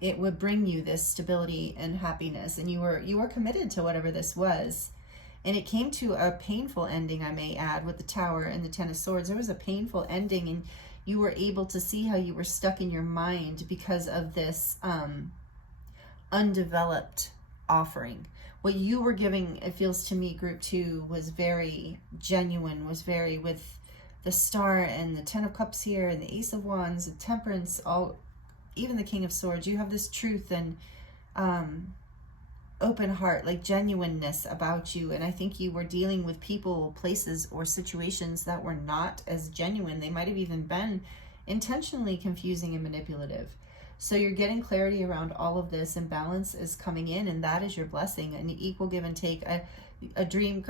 it would bring you this stability and happiness, and you were committed to whatever this was. And it came to a painful ending, I may add, with the Tower and the Ten of Swords. There was a painful ending, and you were able to see how you were stuck in your mind because of this undeveloped offering. What you were giving, it feels to me, group 2, was very genuine, was very, with the Star and the Ten of Cups here and the Ace of Wands, the Temperance, all, even the King of Swords. You have this truth and open heart, like genuineness about you. And I think you were dealing with people, places, or situations that were not as genuine. They might have even been intentionally confusing and manipulative. So you're getting clarity around all of this, and balance is coming in, and that is your blessing. An equal give and take, a dream,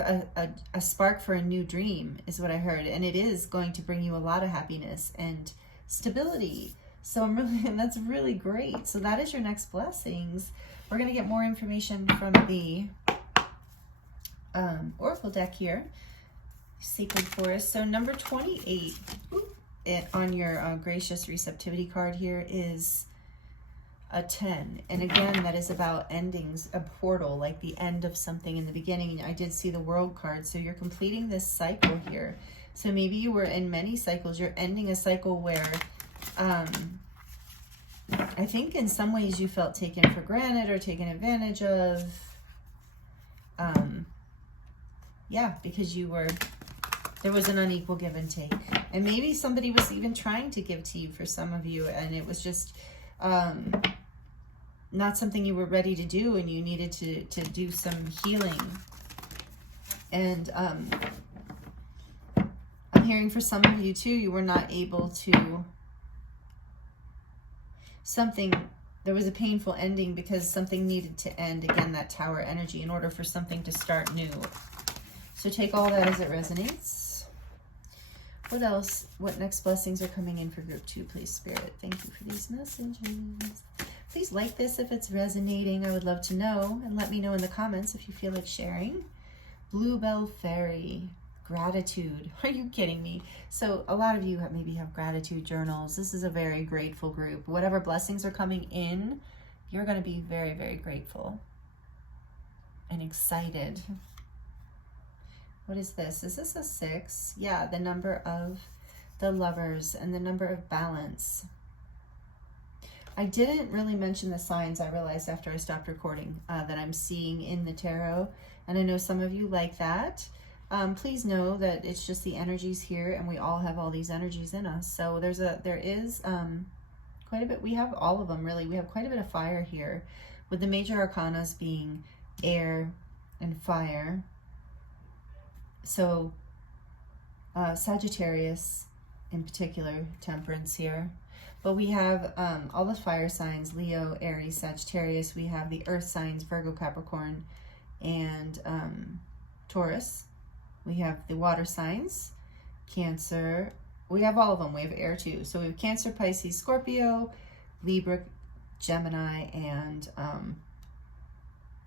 a spark for a new dream is what I heard. And it is going to bring you a lot of happiness and stability. So I'm really, and that's really great. So that is your next blessings. We're going to get more information from the Oracle deck here. Sacred Forest. So number 28 on your gracious receptivity card here is a 10. And again, that is about endings, a portal, like the end of something in the beginning. I did see the World card. So you're completing this cycle here. So maybe you were in many cycles. You're ending a cycle where I think in some ways you felt taken for granted or taken advantage of. Yeah, because there was an unequal give and take. And maybe somebody was even trying to give to you for some of you, and it was just not something you were ready to do, and you needed to do some healing. And I'm hearing for some of you too, you were not able to, there was a painful ending because something needed to end. Again, that Tower energy, in order for something to start new. So take all that as it resonates. What else? What next blessings are coming in for group 2, please, Spirit? Thank you for these messages. Please like this if it's resonating. I would love to know. And let me know in the comments if you feel like sharing. Bluebell Fairy. Gratitude. Are you kidding me? So a lot of you maybe have gratitude journals. This is a very grateful group. Whatever blessings are coming in, you're going to be very, very grateful and excited. What is this? Is this a 6? Yeah, the number of the Lovers and the number of balance. I didn't really mention the signs, I realized after I stopped recording, that I'm seeing in the tarot. And I know some of you like that. Please know that it's just the energies here, and we all have all these energies in us. So there is quite a bit. We have all of them, really. We have quite a bit of fire here, with the major arcanas being air and fire. So Sagittarius in particular, Temperance here. But we have all the fire signs, Leo, Aries, Sagittarius. We have the earth signs, Virgo, Capricorn, and Taurus. We have the water signs, Cancer. We have all of them. We have air too. So we have Cancer, Pisces, Scorpio, Libra, Gemini, and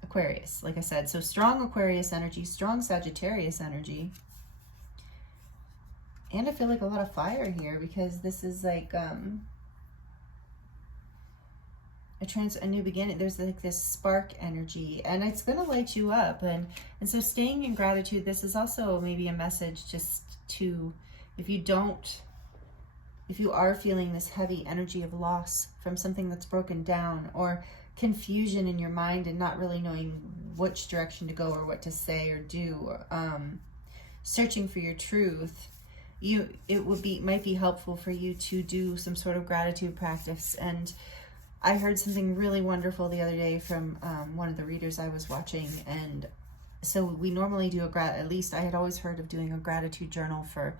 Aquarius, like I said. So strong Aquarius energy, strong Sagittarius energy. And I feel like a lot of fire here, because this is like a new beginning. There's like this spark energy, and it's going to light you up. And so staying in gratitude, this is also maybe a message just to, if you are feeling this heavy energy of loss from something that's broken down, or confusion in your mind and not really knowing which direction to go or what to say or do, searching for your truth, might be helpful for you to do some sort of gratitude practice. And I heard something really wonderful the other day from one of the readers I was watching. And so we normally do at least I had always heard of doing a gratitude journal for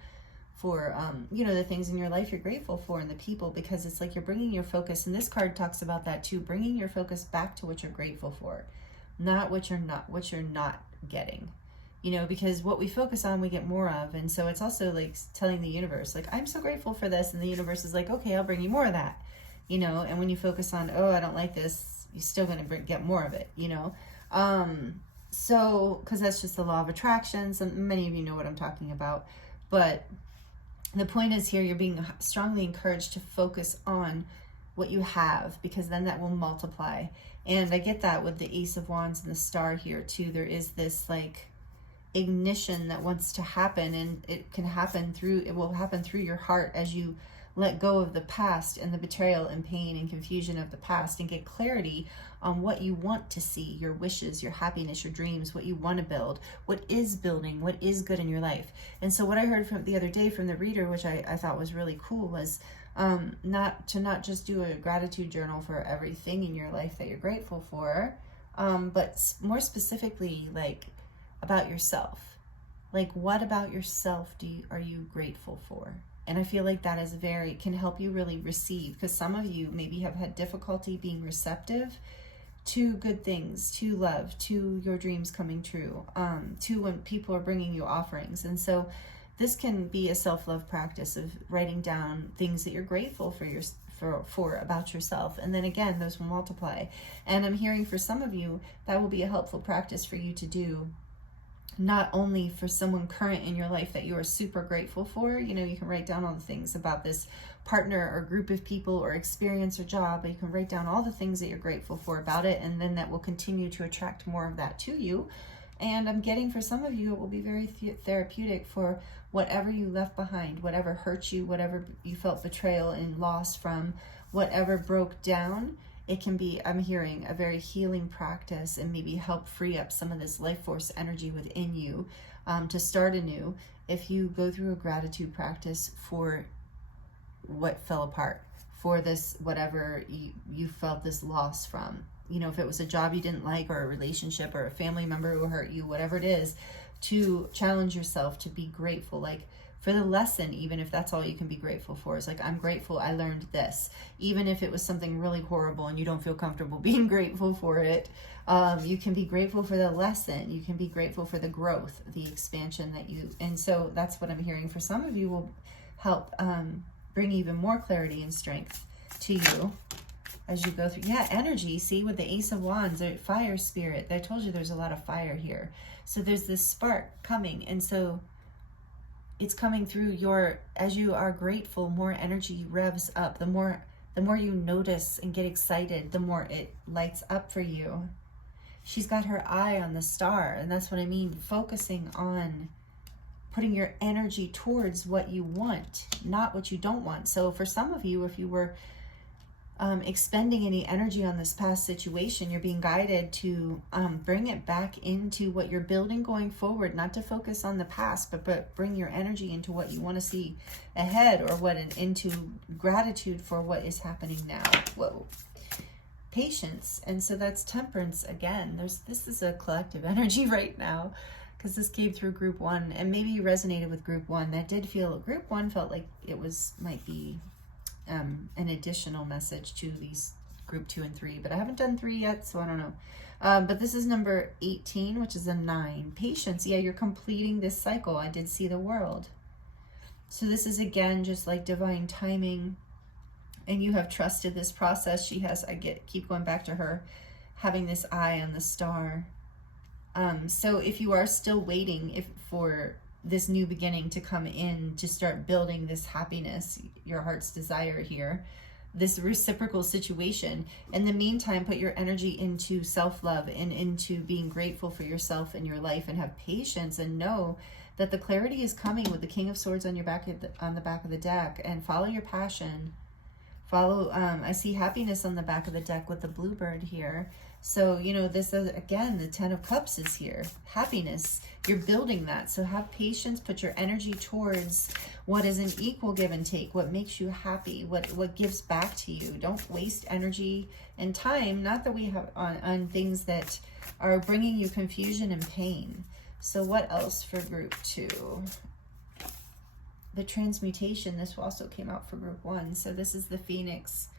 the things in your life you're grateful for, and the people, because it's like you're bringing your focus, and this card talks about that too, bringing your focus back to what you're grateful for, not what you're not getting, because what we focus on we get more of. And so it's also like telling the universe, like, I'm so grateful for this, and the universe is like, okay, I'll bring you more of that, and when you focus on, oh, I don't like this, you're still going to get more of it, so because that's just the law of attraction. So many of you know what I'm talking about. But the point is here, you're being strongly encouraged to focus on what you have, because then that will multiply. And I get that with the Ace of Wands and the Star here too. There is this like ignition that wants to happen, and it will happen through your heart as you let go of the past and the betrayal and pain and confusion of the past, and get clarity on what you want to see, your wishes, your happiness, your dreams, what you want to build, what is building, what is good in your life. And so what I heard from the other day from the reader, which I thought was really cool, was not just do a gratitude journal for everything in your life that you're grateful for, but more specifically, like, about yourself. Like, what about yourself are you grateful for? And I feel like that is can help you really receive, because some of you maybe have had difficulty being receptive to good things, to love, to your dreams coming true, to when people are bringing you offerings. And so this can be a self-love practice of writing down things that you're grateful for about yourself. And then again, those will multiply. And I'm hearing for some of you, that will be a helpful practice for you to do, not only for someone current in your life that you are super grateful for. You know, you can write down all the things about this partner or group of people or experience or job, but you can write down all the things that you're grateful for about it, and then that will continue to attract more of that to you. And I'm getting for some of you, it will be very therapeutic for whatever you left behind, whatever hurt you, whatever you felt betrayal and loss from, whatever broke down. It can be, I'm hearing, a very healing practice, and maybe help free up some of this life force energy within you to start anew if you go through a gratitude practice for what fell apart, for this, whatever you felt this loss from. You know, if it was a job you didn't like, or a relationship, or a family member who hurt you, whatever it is, to challenge yourself to be grateful, like for the lesson, even if that's all you can be grateful for. Is like, I'm grateful I learned this. Even if it was something really horrible and you don't feel comfortable being grateful for it, you can be grateful for the lesson. You can be grateful for the growth, the expansion that you, and so that's what I'm hearing for some of you will help bring even more clarity and strength to you as you go through. Yeah, energy, see, with the Ace of Wands, or fire spirit. I told you there's a lot of fire here. So there's this spark coming, and so it's coming through your, as you are grateful, more energy revs up. The more you notice and get excited, the more it lights up for you. She's got her eye on the star, and that's what I mean, focusing on putting your energy towards what you want, not what you don't want. So for some of you, if you were expending any energy on this past situation, you're being guided to bring it back into what you're building going forward, not to focus on the past, but bring your energy into what you want to see ahead, or into gratitude for what is happening now. Whoa. Patience. And so that's temperance again. This is a collective energy right now, because this came through group 1, and maybe you resonated with group 1. That did feel, group 1 felt like it might be an additional message to these group 2 and 3, but I haven't done 3 yet, so I don't know. But this is number 18, which is a 9. Patience. Yeah, you're completing this cycle. I did see the world. So this is again just like divine timing, and you have trusted this process. She has, keep going back to her having this eye on the star. So if you are still waiting for this new beginning to come in, to start building this happiness, your heart's desire here, this reciprocal situation, in the meantime, put your energy into self-love and into being grateful for yourself and your life, and have patience, and know that the clarity is coming with the King of Swords on your back, on the back of the deck. And follow your passion. Follow, I see happiness on the back of the deck with the bluebird here. So, you know, this is, again, the 10 of Cups is here. Happiness, you're building that. So have patience, put your energy towards what is an equal give and take, what makes you happy, what gives back to you. Don't waste energy and time, not that we have on things that are bringing you confusion and pain. So what else for group 2? The transmutation, this also came out for group 1. So this is the Phoenix,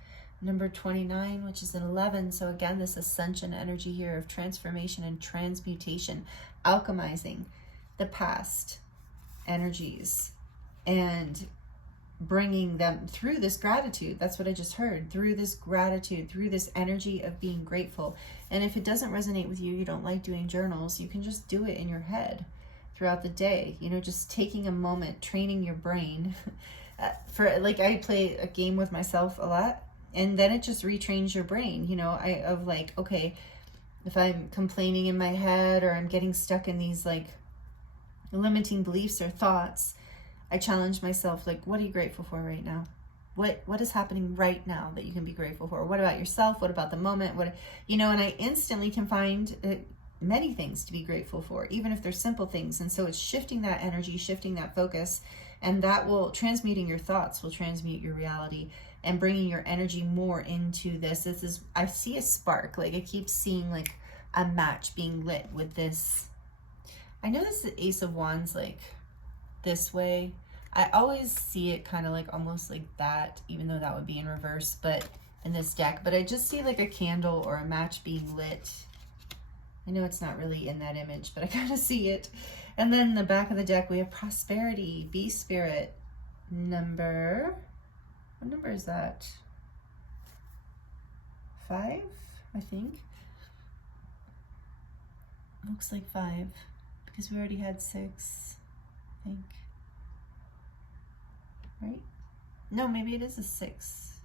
number 29, which is an 11. So again, this ascension energy here of transformation and transmutation, alchemizing the past energies and bringing them through this gratitude. That's what I just heard. Through this gratitude, through this energy of being grateful. And if it doesn't resonate with you, you don't like doing journals, you can just do it in your head throughout the day. You know, just taking a moment, training your brain. For like, I play a game with myself a lot, and then it just retrains your brain, you know, of like, okay, if I'm complaining in my head, or I'm getting stuck in these like limiting beliefs or thoughts, I challenge myself, like, what are you grateful for right now? What is happening right now that you can be grateful for? What about yourself? What about the moment? What, you know, and I instantly can find many things to be grateful for, even if they're simple things. And so it's shifting that energy, shifting that focus, and that will, transmuting your thoughts will transmute your reality, and bringing your energy more into this. This is, I see a spark, like I keep seeing like a match being lit with this. I know this is the Ace of Wands, like this way. I always see it kind of like almost like that, even though that would be in reverse, but in this deck, but I just see like a candle or a match being lit. I know it's not really in that image, but I kind of see it. And then in the back of the deck, we have prosperity, bee spirit, number, what number is that? 5, I think. Looks like 5 because we already had 6, I think. Right? No, maybe it is a 6.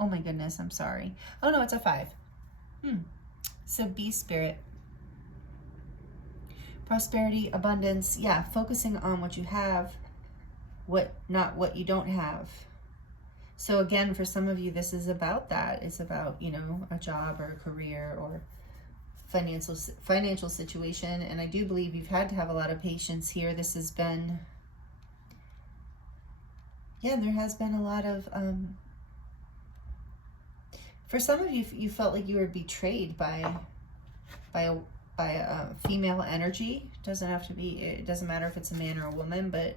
Oh my goodness, I'm sorry. Oh no, it's a 5. So bee spirit. Prosperity, abundance, yeah, focusing on what you have, not what you don't have. So again, for some of you, this is about that. It's about, you know, a job or a career or financial situation. And I do believe you've had to have a lot of patience here. This has been, yeah, there has been a lot of, for some of you, you felt like you were betrayed by a female energy. Doesn't have to be, it doesn't matter if it's a man or a woman, but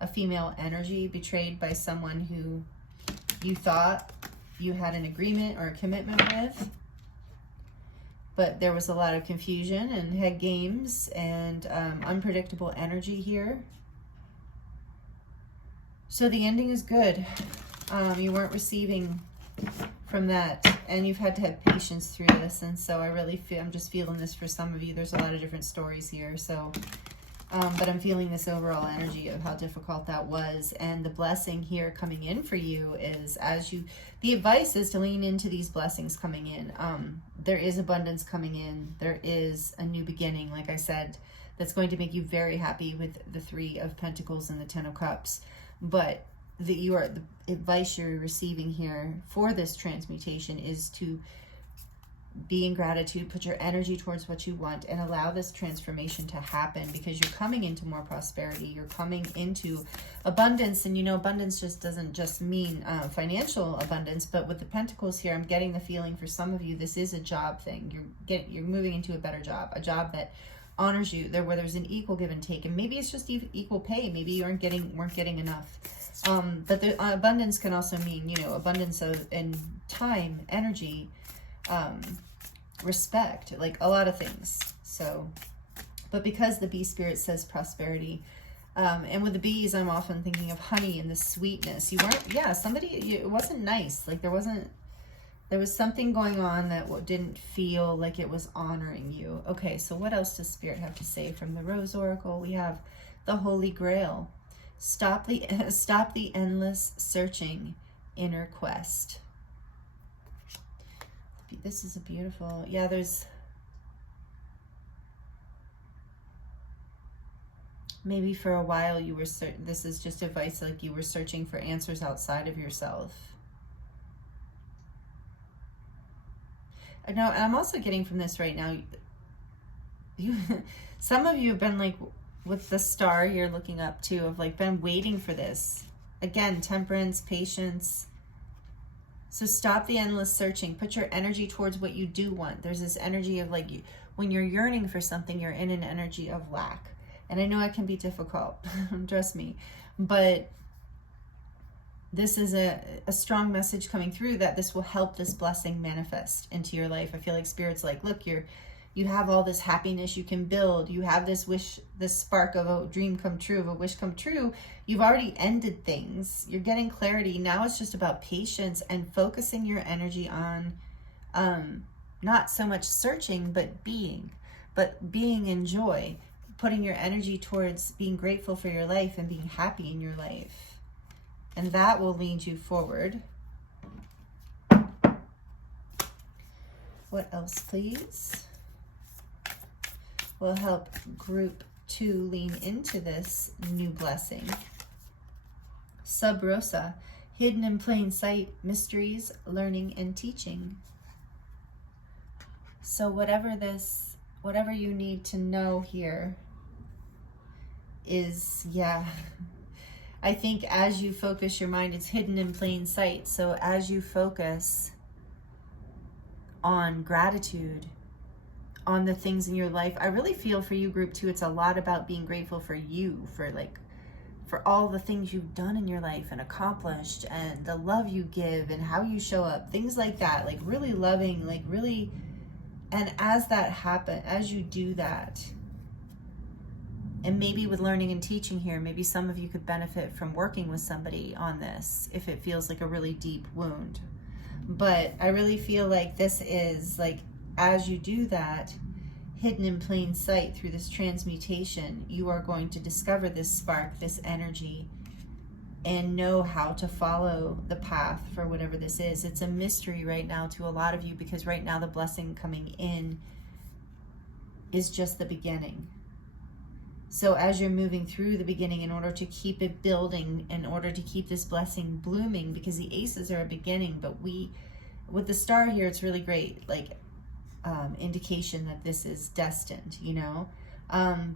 a female energy betrayed by someone who you thought you had an agreement or a commitment with. But there was a lot of confusion and head games and unpredictable energy here. So the ending is good. You weren't receiving from that, and you've had to have patience through this. And so I really feel, I'm just feeling this for some of you. There's a lot of different stories here. So, but I'm feeling this overall energy of how difficult that was. And the blessing here coming in for you is, the advice is to lean into these blessings coming in. There is abundance coming in. There is a new beginning, like I said, that's going to make you very happy with the 3 of Pentacles and the 10 of Cups. But the advice you're receiving here for this transmutation is to be in gratitude, put your energy towards what you want, and allow this transformation to happen, because you're coming into more prosperity. You're coming into abundance. And you know, abundance doesn't just mean financial abundance, but with the Pentacles here, I'm getting the feeling for some of you, this is a job thing. You're moving into a better job, a job that honors you, where there's an equal give and take. And maybe it's just equal pay. Maybe you weren't getting enough. But the abundance can also mean, you know, abundance in time, energy, respect, like a lot of things. So, but because the bee spirit says prosperity, and with the bees, I'm often thinking of honey and the sweetness. You weren't, yeah, it wasn't nice. Like there was something going on that didn't feel like it was honoring you. Okay, so what else does Spirit have to say from the Rose Oracle? We have the Holy Grail. Stop the endless searching, inner quest. This is a beautiful, yeah, there's maybe for a while you were this is just advice, like you were searching for answers outside of yourself. No, and I'm also getting from this right now, some of you have been like, with the star you're looking up to, have like been waiting for this. Again, temperance, patience. So stop the endless searching. Put your energy towards what you do want. There's this energy of like, when you're yearning for something, you're in an energy of lack. And I know it can be difficult, trust me. But this is a strong message coming through that this will help this blessing manifest into your life. I feel like Spirit's like, look, you have all this happiness you can build. You have this wish, this spark of a dream come true, of a wish come true. You've already ended things. You're getting clarity. Now it's just about patience and focusing your energy on not so much searching, but being in joy, putting your energy towards being grateful for your life and being happy in your life. And that will lead you forward. What else, please? Will help group 2 lean into this new blessing. Sub Rosa, hidden in plain sight, mysteries, learning, and teaching. So whatever you need to know here is, yeah, I think as you focus your mind, it's hidden in plain sight. So as you focus on gratitude, on the things in your life, I really feel for you, group 2, it's a lot about being grateful for you, for all the things you've done in your life and accomplished, and the love you give and how you show up, things like that, like really loving, like really. And as that happens, as you do that, and maybe with learning and teaching here, maybe some of you could benefit from working with somebody on this if it feels like a really deep wound. But I really feel like this is like, as you do that, hidden in plain sight through this transmutation, you are going to discover this spark, this energy, and know how to follow the path for whatever this is. It's a mystery right now to a lot of you, because right now the blessing coming in is just the beginning. So as you're moving through the beginning, in order to keep it building, in order to keep this blessing blooming, because the aces are a beginning, but with the star here, it's really great, like indication that this is destined, you know,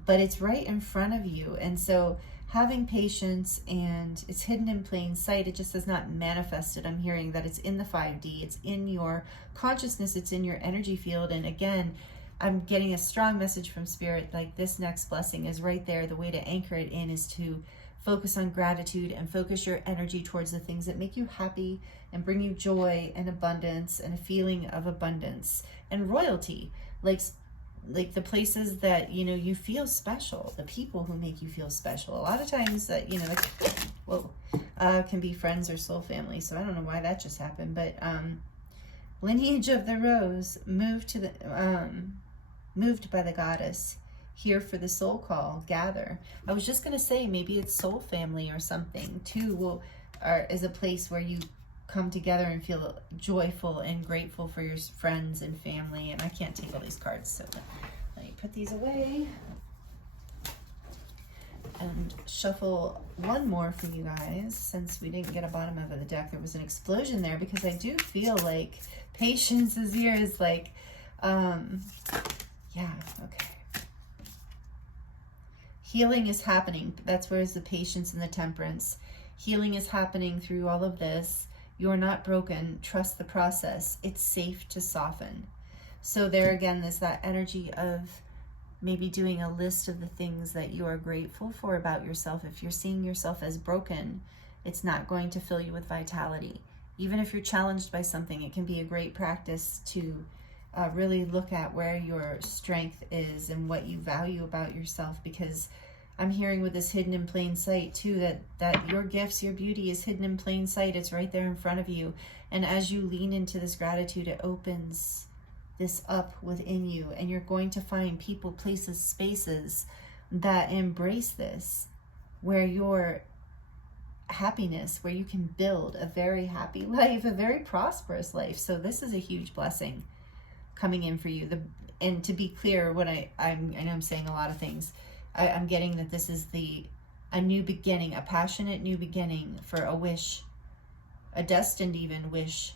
but it's right in front of you. And so having patience, and it's hidden in plain sight. It just does not manifest it. I'm hearing that it's in the 5D, it's in your consciousness, it's in your energy field. And again, I'm getting a strong message from Spirit, like this next blessing is right there. The way to anchor it in is to focus on gratitude and focus your energy towards the things that make you happy and bring you joy and abundance and a feeling of abundance and royalty. Like the places that, you know, you feel special, the people who make you feel special. A lot of times that, you know, like, can be friends or soul family. So I don't know why that just happened, but lineage of the rose, moved by the goddess, here for the soul call, gather. I was just going to say, maybe it's soul family or something too, is a place where you come together and feel joyful and grateful for your friends and family. And I can't take all these cards, so let me put these away and shuffle one more for you guys, since we didn't get a bottom of the deck. There was an explosion there, because I do feel like patience is here, is like, yeah, okay. Healing is happening. That's where's the patience and the temperance. Healing is happening through all of this. You're not broken. Trust the process. It's safe to soften. So there again, there's that energy of maybe doing a list of the things that you are grateful for about yourself. If you're seeing yourself as broken, it's not going to fill you with vitality. Even if you're challenged by something, it can be a great practice to really look at where your strength is and what you value about yourself, because I'm hearing with this hidden in plain sight too, that your gifts, your beauty is hidden in plain sight. It's right there in front of you. And as you lean into this gratitude, it opens this up within you, and you're going to find people, places, spaces that embrace this, where your happiness, where you can build a very happy life, a very prosperous life. So this is a huge blessing coming in for you. And to be clear, what I know I'm saying a lot of things. I'm getting that this is a new beginning, a passionate new beginning for a wish, a destined even wish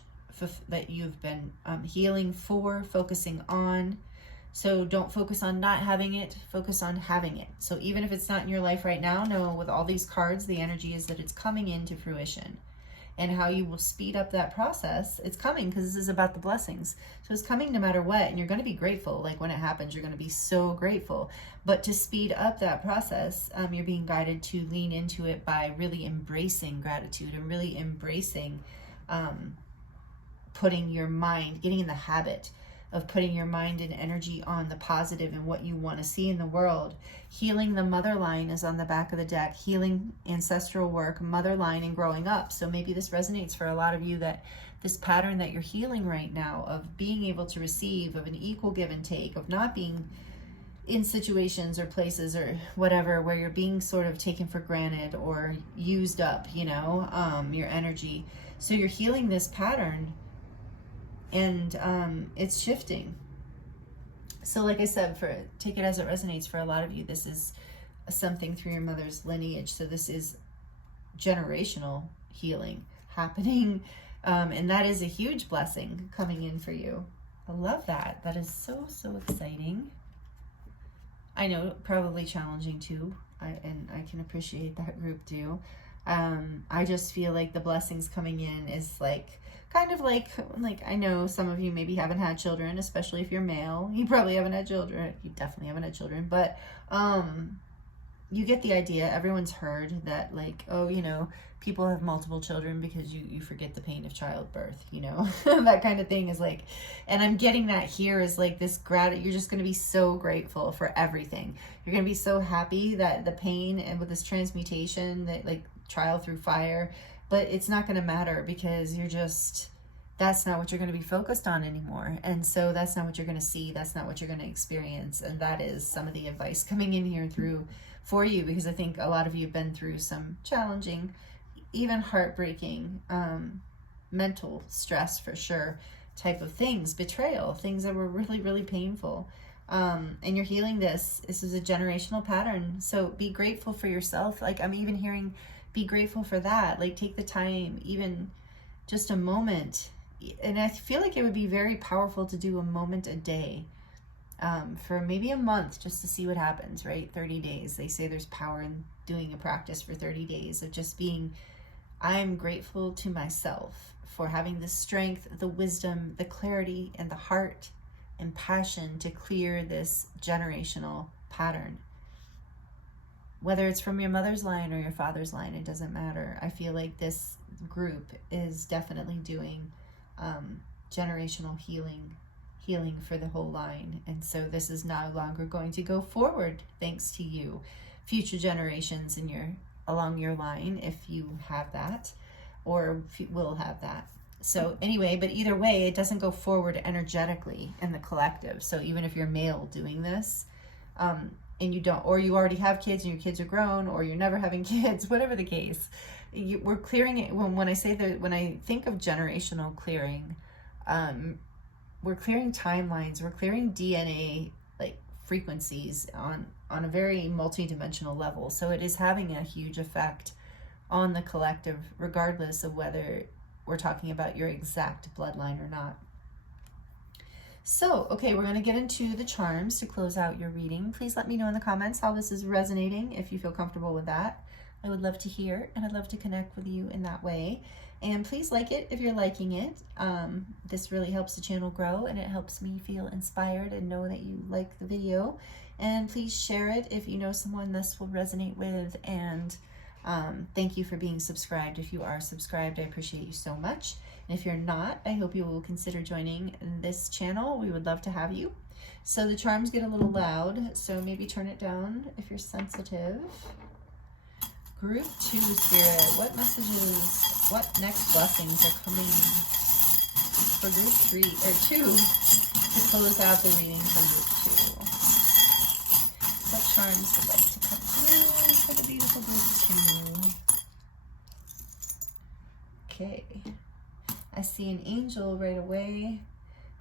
that you've been healing for, focusing on. So don't focus on not having it, focus on having it. So even if it's not in your life right now, know with all these cards, the energy is that it's coming into fruition. And how you will speed up that process, it's coming, because this is about the blessings. So it's coming no matter what, and you're going to be grateful. Like when it happens, you're going to be so grateful. But to speed up that process, you're being guided to lean into it by really embracing gratitude and really embracing putting your mind, getting in the habit of putting your mind and energy on the positive and what you want to see in the world. Healing the mother line is on the back of the deck. Healing ancestral work, mother line, and growing up. So maybe this resonates for a lot of you, that this pattern that you're healing right now of being able to receive, of an equal give and take, of not being in situations or places or whatever where you're being sort of taken for granted or used up, you know, your energy. So you're healing this pattern, and it's shifting. So like I said, take it as it resonates. For a lot of you, this is something through your mother's lineage. So this is generational healing happening. And that is a huge blessing coming in for you. I love that. That is so, so exciting. I know, probably challenging too. And I can appreciate that group too. I just feel like the blessings coming in is like, kind of like I know some of you maybe haven't had children, especially if you're male. You probably haven't had children. You definitely haven't had children, but you get the idea. Everyone's heard that, like, oh, you know, people have multiple children because you forget the pain of childbirth, you know, that kind of thing is like, and I'm getting that here is like this you're just going to be so grateful for everything. You're going to be so happy that the pain, and with this transmutation, that like trial through fire, but it's not going to matter, because you're just that's not what you're going to be focused on anymore. And so that's not what you're going to see. That's not what you're going to experience. And that is some of the advice coming in here through for you, because I think a lot of you have been through some challenging, even heartbreaking, mental stress for sure type of things, betrayal, things that were really, really painful. And you're healing this. This is a generational pattern. So be grateful for yourself. Like I'm even hearing, be grateful for that. Like take the time, even just a moment. And I feel like it would be very powerful to do a moment a day for maybe a month, just to see what happens, right? 30 days. They say there's power in doing a practice for 30 days of just being, I'm grateful to myself for having the strength, the wisdom, the clarity, and the heart and passion to clear this generational pattern. Whether it's from your mother's line or your father's line, it doesn't matter. I feel like this group is definitely doing generational healing for the whole line. And so this is no longer going to go forward thanks to you, future generations along your line, if you have that, or will have that. So anyway, but either way, it doesn't go forward energetically in the collective. So even if you're male doing this, and you don't, or you already have kids and your kids are grown, or you're never having kids, whatever the case, we're clearing it. When I say that, when I think of generational clearing, we're clearing timelines, we're clearing DNA like frequencies on a very multidimensional level. So it is having a huge effect on the collective, regardless of whether we're talking about your exact bloodline or not. So, okay, we're going to get into the charms to close out your reading. Please let me know in the comments how this is resonating, if you feel comfortable with that. I would love to hear, and I'd love to connect with you in that way. And please like it if you're liking it. This really helps the channel grow, and it helps me feel inspired and know that you like the video. And please share it if you know someone this will resonate with. And thank you for being subscribed. If you are subscribed, I appreciate you so much. And if you're not, I hope you will consider joining this channel. We would love to have you. So the charms get a little loud, so maybe turn it down if you're sensitive. Group 2, Spirit, what messages, what next blessings are coming for group 3 or 2 to close out the reading for group 2? What charms would like to come through for the beautiful group 2? Okay, I see an angel right away,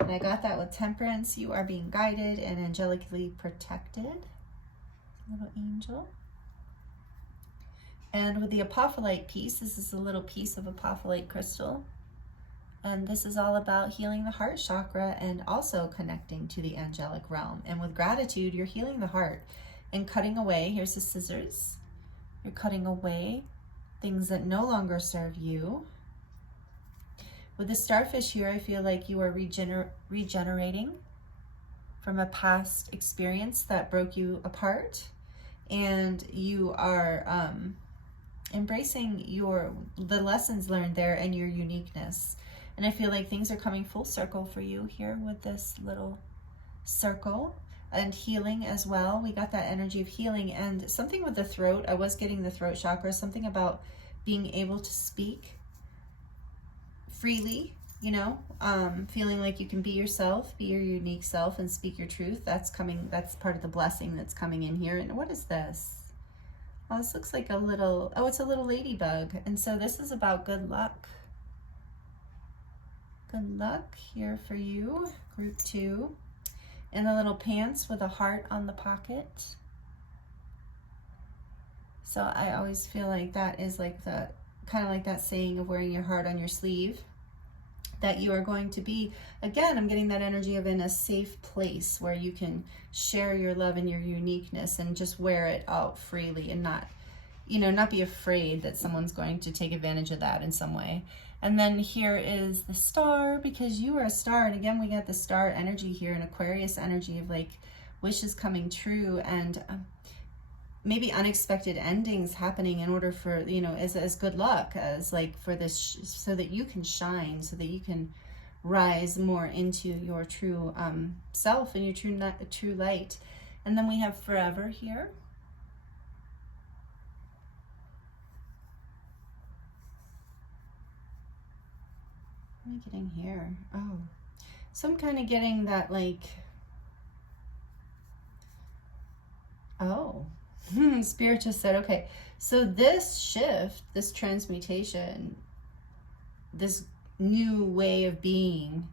and I got that with Temperance. You are being guided and angelically protected. Little angel. And with the apophyllite piece, this is a little piece of apophyllite crystal. And this is all about healing the heart chakra and also connecting to the angelic realm. And with gratitude, you're healing the heart and cutting away. Here's the scissors. You're cutting away things that no longer serve you. With the starfish here, I feel like you are regenerating from a past experience that broke you apart. And you are embracing the lessons learned there and your uniqueness. And I feel like things are coming full circle for you here with this little circle, and healing as well. We got that energy of healing, and something with the throat. I was getting the throat chakra, something about being able to speak freely, you know, feeling like you can be yourself, be your unique self, and speak your truth. That's coming, that's part of the blessing that's coming in here. And what is this? Oh, this looks like a little, oh, it's a little ladybug. And so this is about good luck. Good luck here for you, group 2. And the little pants with a heart on the pocket. So I always feel like that is like the, kind of like that saying of wearing your heart on your sleeve. That you are going to be, again, I'm getting that energy of in a safe place where you can share your love and your uniqueness and just wear it out freely and not, you know, not be afraid that someone's going to take advantage of that in some way. And then here is the star, because you are a star. And again, we got the star energy here, an Aquarius energy of like wishes coming true, and maybe unexpected endings happening in order for, you know, as good luck, as like for this, so that you can shine, so that you can rise more into your true self and your true light. And then we have forever here. What am I getting here? Oh, so I'm kind of getting that, like, oh, Spirit just said, okay, so this shift, this transmutation, this new way of being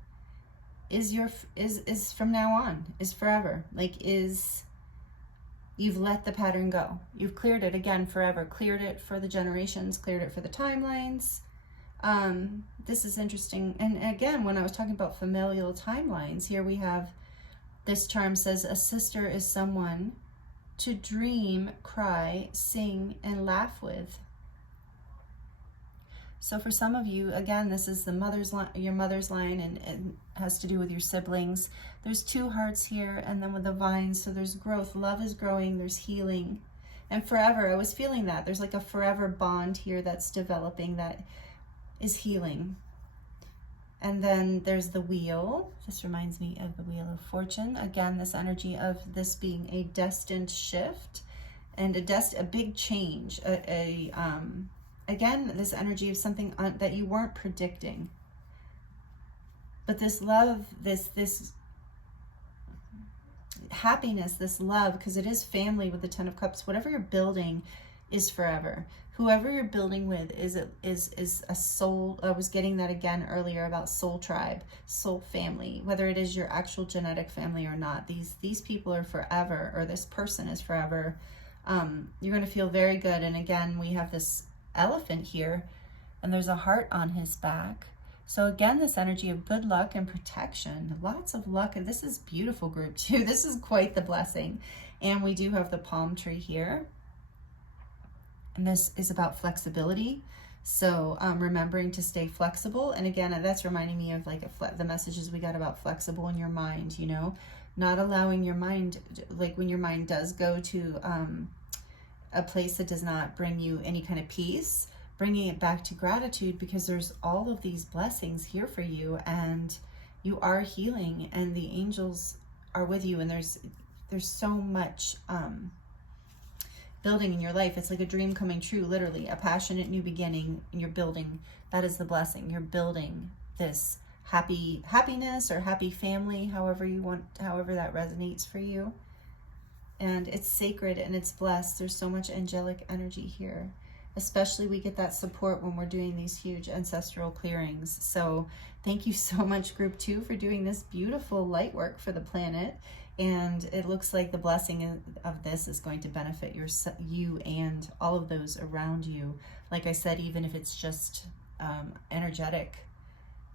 is from now on, is forever. Like, you've let the pattern go. You've cleared it again forever, cleared it for the generations, cleared it for the timelines. This is interesting. And again, when I was talking about familial timelines, here we have this charm says, a sister is someone to dream, cry, sing, and laugh with. So for some of you, again, this is the mother's line, your mother's line, and has to do with your siblings. There's 2 hearts here, and then with the vines, so there's growth. Love is growing, there's healing. And forever, I was feeling that. There's like a forever bond here that's developing that is healing. And then there's the wheel. This reminds me of the Wheel of Fortune. Again, this energy of this being a destined shift and a big change. Again, this energy of something that you weren't predicting. But this love, this happiness, this love, because it is family with the 10 of Cups, whatever you're building is forever. Whoever you're building with is a soul. I was getting that again earlier about soul tribe, soul family, whether it is your actual genetic family or not. These people are forever, or this person is forever. You're going to feel very good. And again, we have this elephant here, and there's a heart on his back. So again, this energy of good luck and protection, lots of luck. And this is beautiful, group 2. This is quite the blessing. And we do have the palm tree here. And this is about flexibility. So remembering to stay flexible. And again, that's reminding me of like the messages we got about flexible in your mind, you know, not allowing your mind, like when your mind does go to a place that does not bring you any kind of peace, bringing it back to gratitude, because there's all of these blessings here for you, and you are healing, and the angels are with you, and there's so much building in your life. It's like a dream coming true, literally a passionate new beginning. You're building, that is the blessing. You're building this happiness or happy family, however that resonates for you. And it's sacred and it's blessed. There's so much angelic energy here. Especially we get that support when we're doing these huge ancestral clearings. So thank you so much, group 2, for doing this beautiful light work for the planet. And it looks like the blessing of this is going to benefit you and all of those around you. Like I said, even if it's just energetic.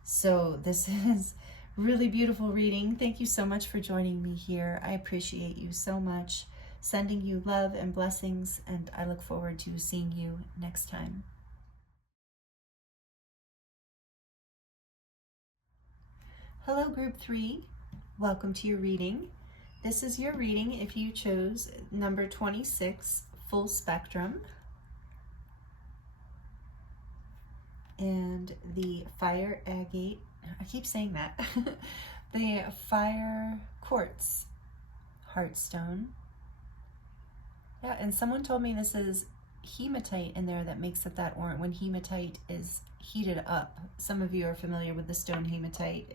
So this is really beautiful reading. Thank you so much for joining me here. I appreciate you so much. Sending you love and blessings, and I look forward to seeing you next time. Hello, group 3. Welcome to your reading. This is your reading if you chose number 26, full spectrum. And the fire agate, I keep saying that, the fire quartz heartstone. Yeah, and someone told me this is hematite in there that makes it that orange, when hematite is heated up. Some of you are familiar with the stone hematite.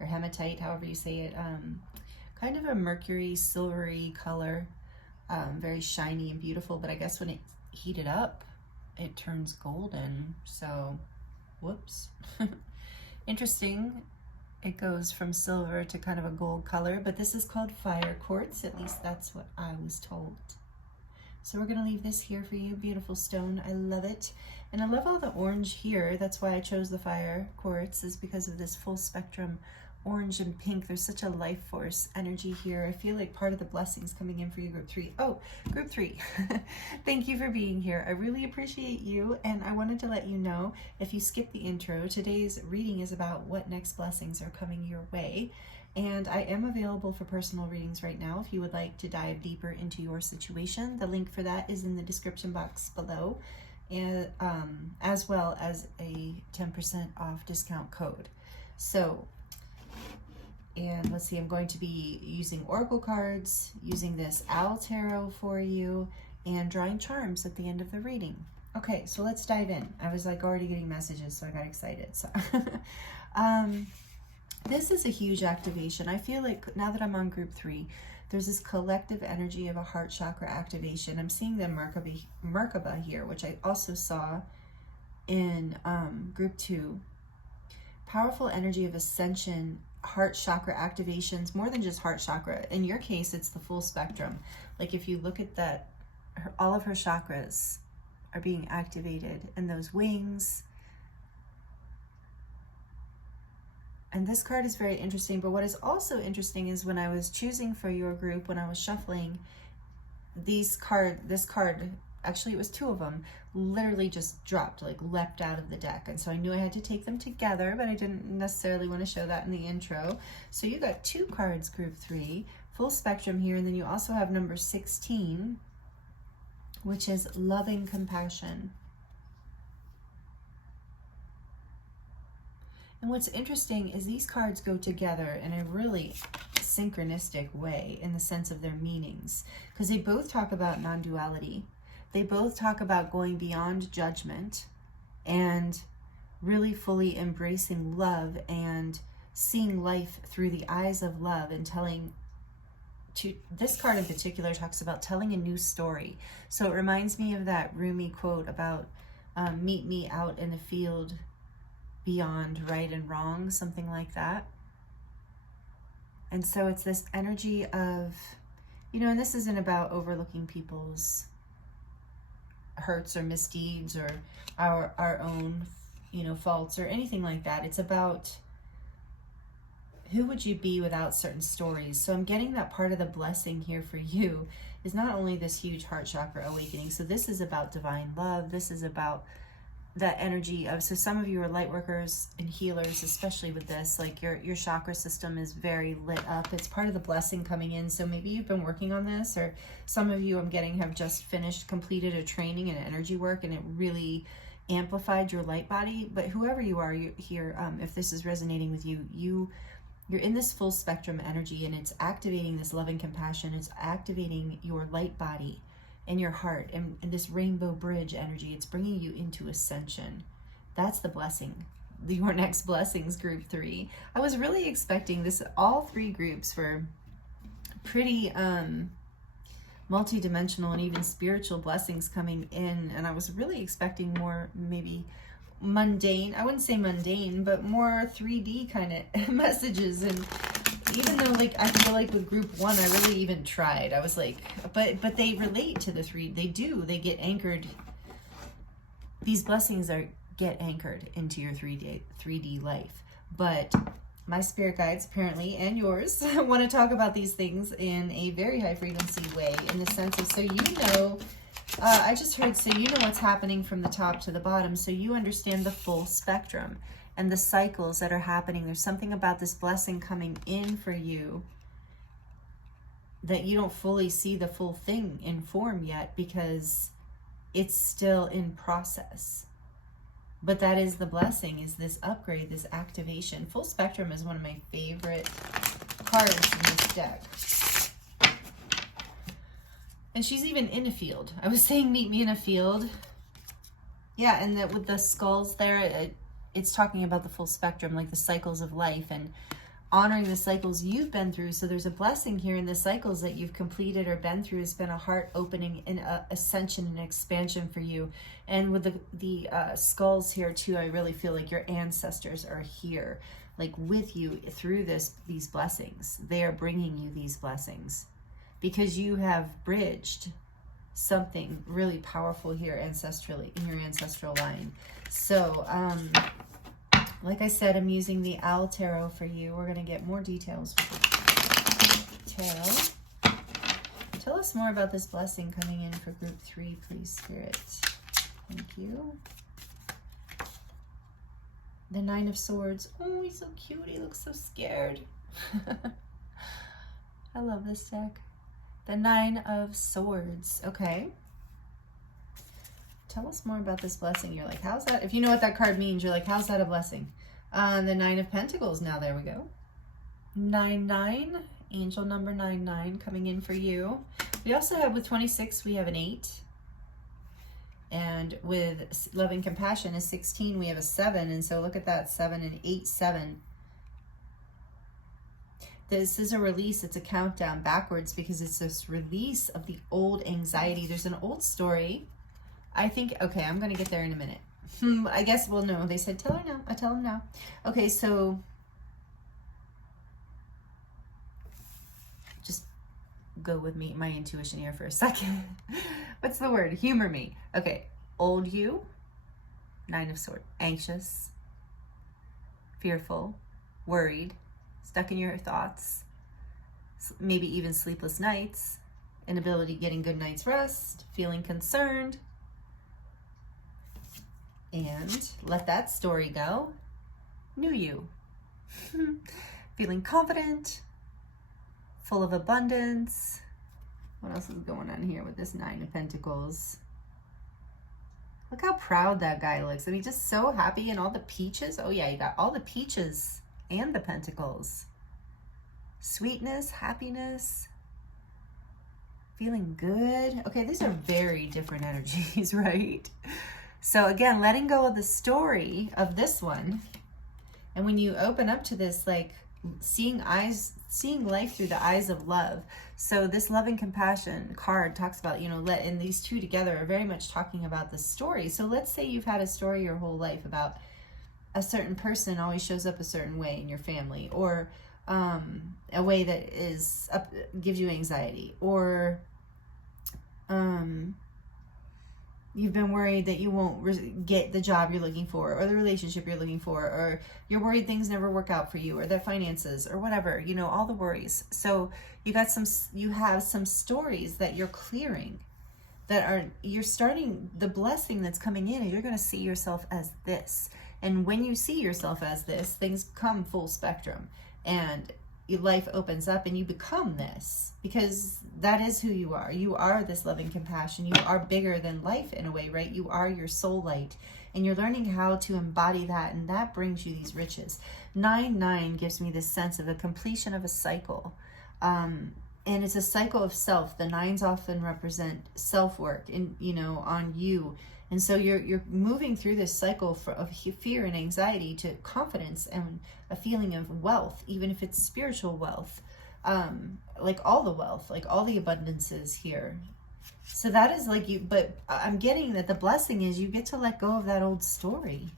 Or hematite, however you say it. Kind of a mercury silvery color, very shiny and beautiful, but I guess when it's heated up, it turns golden. So, whoops. Interesting. It goes from silver to kind of a gold color, but this is called fire quartz. At least that's what I was told. So we're going to leave this here for you. Beautiful stone. I love it. And I love all the orange here. That's why I chose the fire quartz, is because of this full spectrum orange and pink. There's such a life force energy here. I feel like part of the blessings coming in for you, group 3. Oh, group 3. Thank you for being here. I really appreciate you. And I wanted to let you know, if you skip the intro, today's reading is about what next blessings are coming your way. And I am available for personal readings right now if you would like to dive deeper into your situation. The link for that is in the description box below, and as well as a 10% off discount code. So, and let's see, I'm going to be using oracle cards, using this owl tarot for you, and drawing charms at the end of the reading. Okay, so let's dive in. I was like already getting messages, so I got excited. So this is a huge activation. I feel like now that I'm on group 3, there's this collective energy of a heart chakra activation. I'm seeing the Merkaba here, which I also saw in group 2. Powerful energy of ascension, heart chakra activations, more than just heart chakra. In your case, it's the full spectrum. Like if you look at that, all of her chakras are being activated, and those wings. And this card is very interesting, but what is also interesting is when I was choosing for your group, when I was shuffling this card, actually it was 2 of them, literally just dropped, like leapt out of the deck. And so I knew I had to take them together, but I didn't necessarily want to show that in the intro. So you got 2 cards, group 3, full spectrum here. And then you also have number 16, which is loving compassion. And what's interesting is these cards go together in a really synchronistic way in the sense of their meanings, because they both talk about non-duality. They both talk about going beyond judgment and really fully embracing love and seeing life through the eyes of love, and this card in particular talks about telling a new story. So it reminds me of that Rumi quote about meet me out in a field beyond right and wrong, something like that. And so it's this energy of, and this isn't about overlooking people's hurts or misdeeds or our own, faults or anything like that. It's about who would you be without certain stories. So I'm getting that part of the blessing here for you is not only this huge heart chakra awakening. So this is about divine love. This is about that energy of, so some of you are light workers and healers, especially with this, like your chakra system is very lit up. It's part of the blessing coming in. So maybe you've been working on this, or some of you I'm getting have just completed a training in energy work, and it really amplified your light body. But whoever you are here, if this is resonating with you, you're in this full spectrum energy, and it's activating this loving compassion. It's activating your light body and your heart, and this rainbow bridge energy. It's bringing you into ascension. That's the blessing. Your next blessings, group 3. I was really expecting this. All 3 groups were pretty multi-dimensional and even spiritual blessings coming in, and I was really expecting more maybe mundane, I wouldn't say mundane, but more 3D kind of messages. And even though, like, I feel like with group 1, I really even tried. I was like, but they relate to the 3. They get anchored. These blessings get anchored into your 3D life. But my spirit guides, apparently, and yours, want to talk about these things in a very high frequency way, in the sense of, I just heard, so you know what's happening from the top to the bottom, so you understand the full spectrum and the cycles that are happening. There's something about this blessing coming in for you that you don't fully see the full thing in form yet, because it's still in process. But that is the blessing, is this upgrade, this activation. Full spectrum is one of my favorite cards in this deck. And she's even in a field. I was saying meet me in a field. Yeah, and that with the skulls there, it's talking about the full spectrum, like the cycles of life and honoring the cycles you've been through. So there's a blessing here in the cycles that you've completed or been through. Has been a heart opening and ascension and expansion for you. And with the skulls here too, I really feel like your ancestors are here, like with you through these blessings. They are bringing you these blessings because you have bridged something really powerful here ancestrally, in your ancestral line. So, like I said, I'm using the Owl Tarot for you. We're going to get more details with the tarot. Tell us more about this blessing coming in for group 3, please, Spirit. Thank you. The 9 of Swords. Oh, he's so cute. He looks so scared. I love this deck. The 9 of Swords. Okay. Tell us more about this blessing. You're like, how's that? If you know what that card means, you're like, how's that a blessing? The 9 of Pentacles. Now, there we go. 9-9. Angel number 9-9 coming in for you. We also have, with 26, we have an 8. And with love and compassion is 16, we have a 7. And so look at that, 7 and 8, 7. This is a release. It's a countdown backwards because it's this release of the old anxiety. There's an old story. I think, okay, I'm going to get there in a minute. I guess, well, no, they said, tell her now. I tell them now. Okay, so just go with me, my intuition here for a second. What's the word? Humor me. Okay, old you, 9 of Swords, anxious, fearful, worried, stuck in your thoughts, maybe even sleepless nights, inability getting good night's rest, feeling concerned, and let that story go. New you, feeling confident, full of abundance. What else is going on here with this 9 of Pentacles? Look how proud that guy looks. I mean, just so happy, and all the peaches. Oh yeah, you got all the peaches and the pentacles. Sweetness, happiness, feeling good. Okay, these are very different energies, right? So again, letting go of the story of this one. And when you open up to this, like seeing life through the eyes of love. So this love and compassion card talks about, you know, and these two together are very much talking about the story. So let's say you've had a story your whole life about a certain person always shows up a certain way in your family, or a way that gives you anxiety, or you've been worried that you won't get the job you're looking for, or the relationship you're looking for, or you're worried things never work out for you, or the finances, or whatever, you know, all the worries. So you have some stories that you're clearing, you're starting, the blessing that's coming in, and you're going to see yourself as this. And when you see yourself as this, things come full spectrum, and your life opens up and you become this, because that is who you are. You are this loving compassion. You are bigger than life in a way, right? You are your soul light, and you're learning how to embody that, and that brings you these riches. 9-9 gives me this sense of a completion of a cycle. And it's a cycle of self. The 9s often represent self-work and, you know, on you. And so you're moving through this cycle of fear and anxiety to confidence and a feeling of wealth, even if it's spiritual wealth, like all the wealth, like all the abundances here. So that is like you, but I'm getting that the blessing is you get to let go of that old story.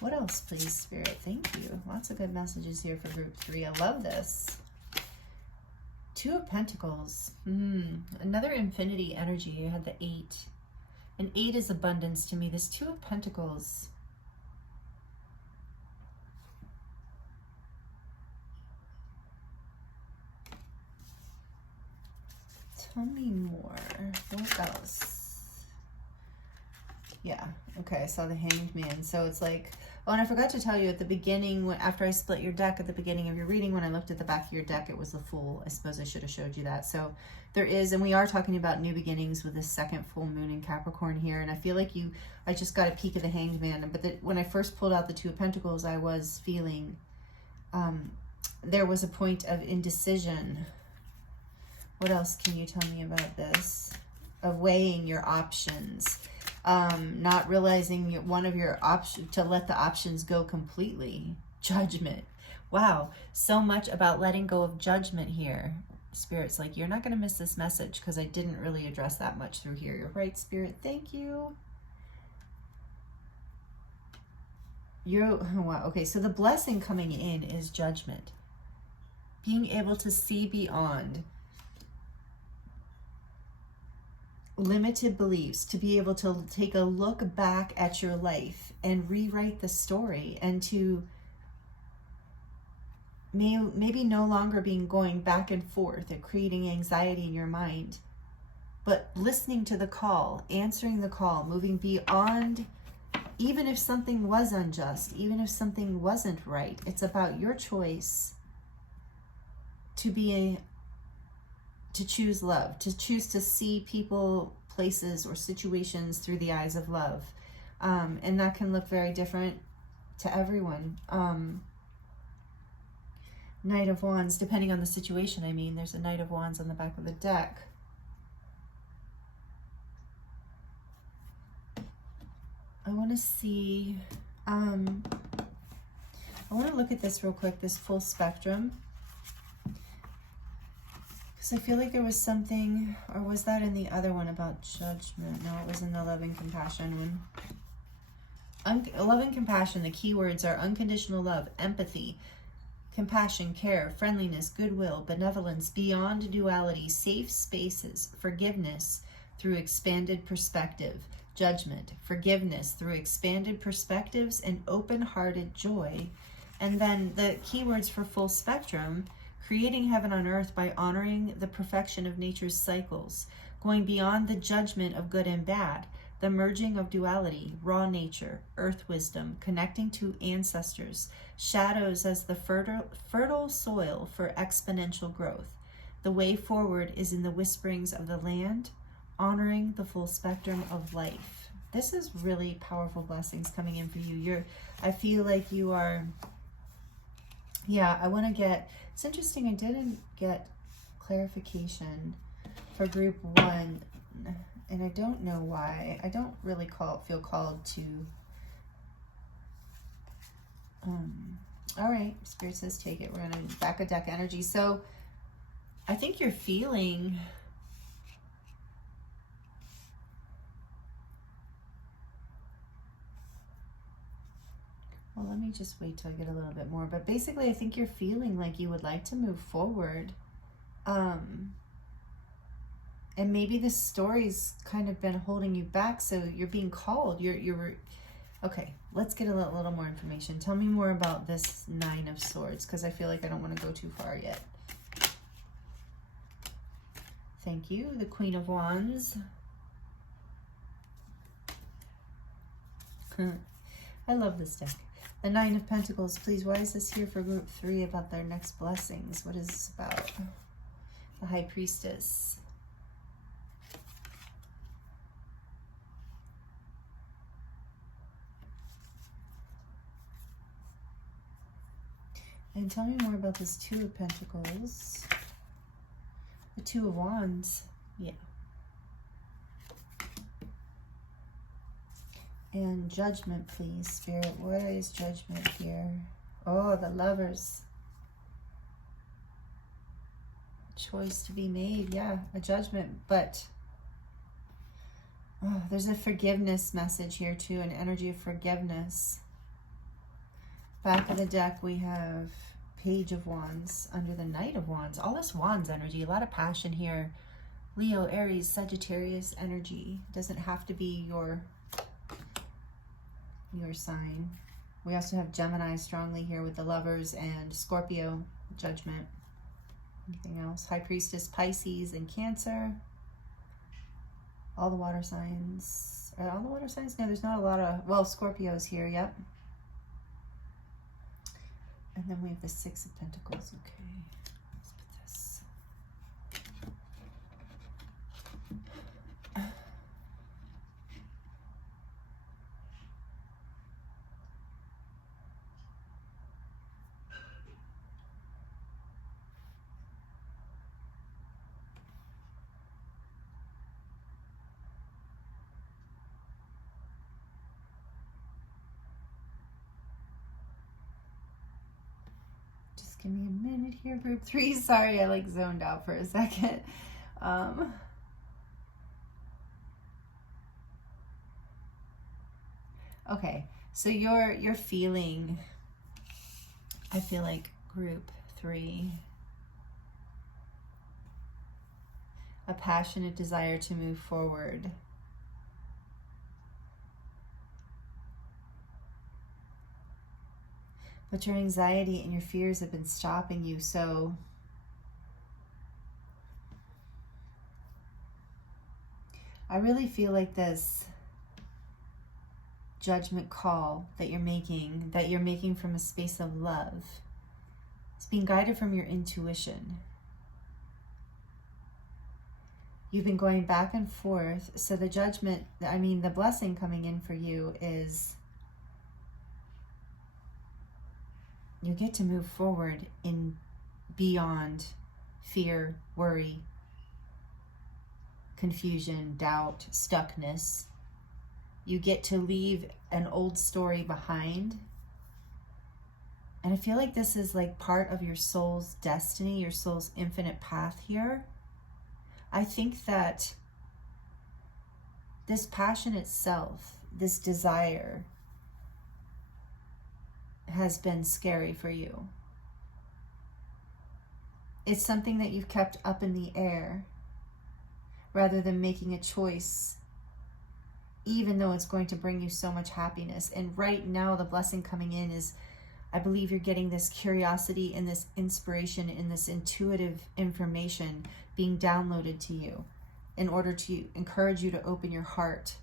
What else, please, Spirit? Thank you. Lots of good messages here for group 3. I love this. 2 of Pentacles. Another infinity energy. You had the 8. And 8 is abundance to me. This 2 of Pentacles. Tell me more. What else? Yeah. Okay, I saw the Hanged Man. So it's like, oh, and I forgot to tell you at the beginning, after I split your deck at the beginning of your reading, when I looked at the back of your deck, it was the Fool. I suppose I should have showed you that. So there is, and we are talking about new beginnings with this second full moon in Capricorn here. And I feel like I just got a peek of the Hanged Man. But when I first pulled out the 2 of Pentacles, I was feeling there was a point of indecision. What else can you tell me about this? Of weighing your options. Not realizing one of your options, to let the options go completely. Judgment. Wow, so much about letting go of judgment here. Spirit's like, you're not going to miss this message because I didn't really address that much through here. You're right, Spirit. Thank you. Wow. Okay, so the blessing coming in is judgment. Being able to see beyond limited beliefs, to be able to take a look back at your life and rewrite the story, and to maybe no longer going back and forth and creating anxiety in your mind, but listening to the call, answering the call, moving beyond, even if something was unjust, even if something wasn't right. It's about your choice to choose love, to choose to see people, places, or situations through the eyes of love. And that can look very different to everyone. Knight of Wands, depending on the situation. I mean, there's a Knight of Wands on the back of the deck. I want to see, I want to look at this real quick, this full spectrum. Because I feel like there was something, or was that in the other one about judgment? No, it was in the love and compassion one. Love and compassion, the keywords are unconditional love, empathy, compassion, care, friendliness, goodwill, benevolence, beyond duality, safe spaces, forgiveness through expanded perspective, judgment, forgiveness through expanded perspectives, and open-hearted joy. And then the keywords for full spectrum: creating heaven on earth by honoring the perfection of nature's cycles, going beyond the judgment of good and bad, the merging of duality, raw nature, earth wisdom, connecting to ancestors, shadows as the fertile soil for exponential growth. The way forward is in the whisperings of the land, honoring the full spectrum of life. This is really powerful blessings coming in for you. I feel like you are, yeah, I want to get, it's interesting, I didn't get clarification for group 1, and I don't know why. I don't really feel called to, all right, Spirit says take it. We're going to back a deck energy. So I think you're feeling, well, let me just wait till I get a little bit more. But basically, I think you're feeling like you would like to move forward. And maybe this story's kind of been holding you back, so you're being called. Okay, let's get a little more information. Tell me more about this 9 of Swords, because I feel like I don't want to go too far yet. Thank you. The Queen of Wands. I love this deck. The 9 of Pentacles. Please, why is this here for group 3 about their next blessings? What is this about? The High Priestess. And tell me more about this 2 of Pentacles. The 2 of Wands. Yeah. And Judgment, please, Spirit. Where is Judgment here? Oh, the Lovers. Choice to be made. Yeah, a judgment. But oh, there's a forgiveness message here too, an energy of forgiveness. Back of the deck, we have Page of Wands under the Knight of Wands. All this Wands energy, a lot of passion here. Leo, Aries, Sagittarius energy. Doesn't have to be your sign. We also have Gemini strongly here with the Lovers, and Scorpio, Judgment. Anything else? High Priestess, Pisces, and Cancer. All the water signs. Are all the water signs? No, there's not a lot of, well, Scorpio's here, yep. And then we have the 6 of Pentacles. Okay, let's put this. Give me a minute here, group 3. Sorry, I like zoned out for a second. Okay, so you're feeling, I feel like group 3, a passionate desire to move forward. But your anxiety and your fears have been stopping you, so I really feel like this judgment call that you're making from a space of love. It's being guided from your intuition. You've been going back and forth, so the judgment, I mean, the blessing coming in for you is you get to move forward in beyond fear, worry, confusion, doubt, stuckness. You get to leave an old story behind. And I feel like this is like part of your soul's destiny, your soul's infinite path here. I think that this passion itself, this desire, has been scary for you. It's something that you've kept up in the air rather than making a choice, even though it's going to bring you so much happiness. And right now, the blessing coming in is, I believe you're getting this curiosity and this inspiration and this intuitive information being downloaded to you in order to encourage you to open your heart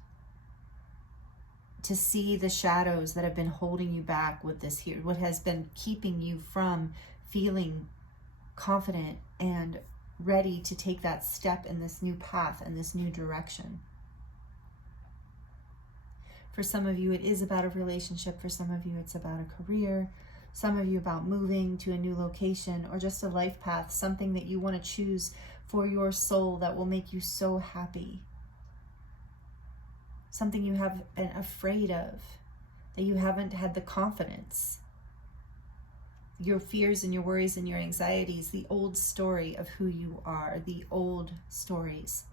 to see the shadows that have been holding you back with this here, what has been keeping you from feeling confident and ready to take that step in this new path and this new direction. For some of you, it is about a relationship. For some of you, it's about a career. Some of you about moving to a new location or just a life path, something that you want to choose for your soul that will make you so happy. Something you have been afraid of, that you haven't had the confidence. Your fears and your worries and your anxieties, the old story of who you are, the old stories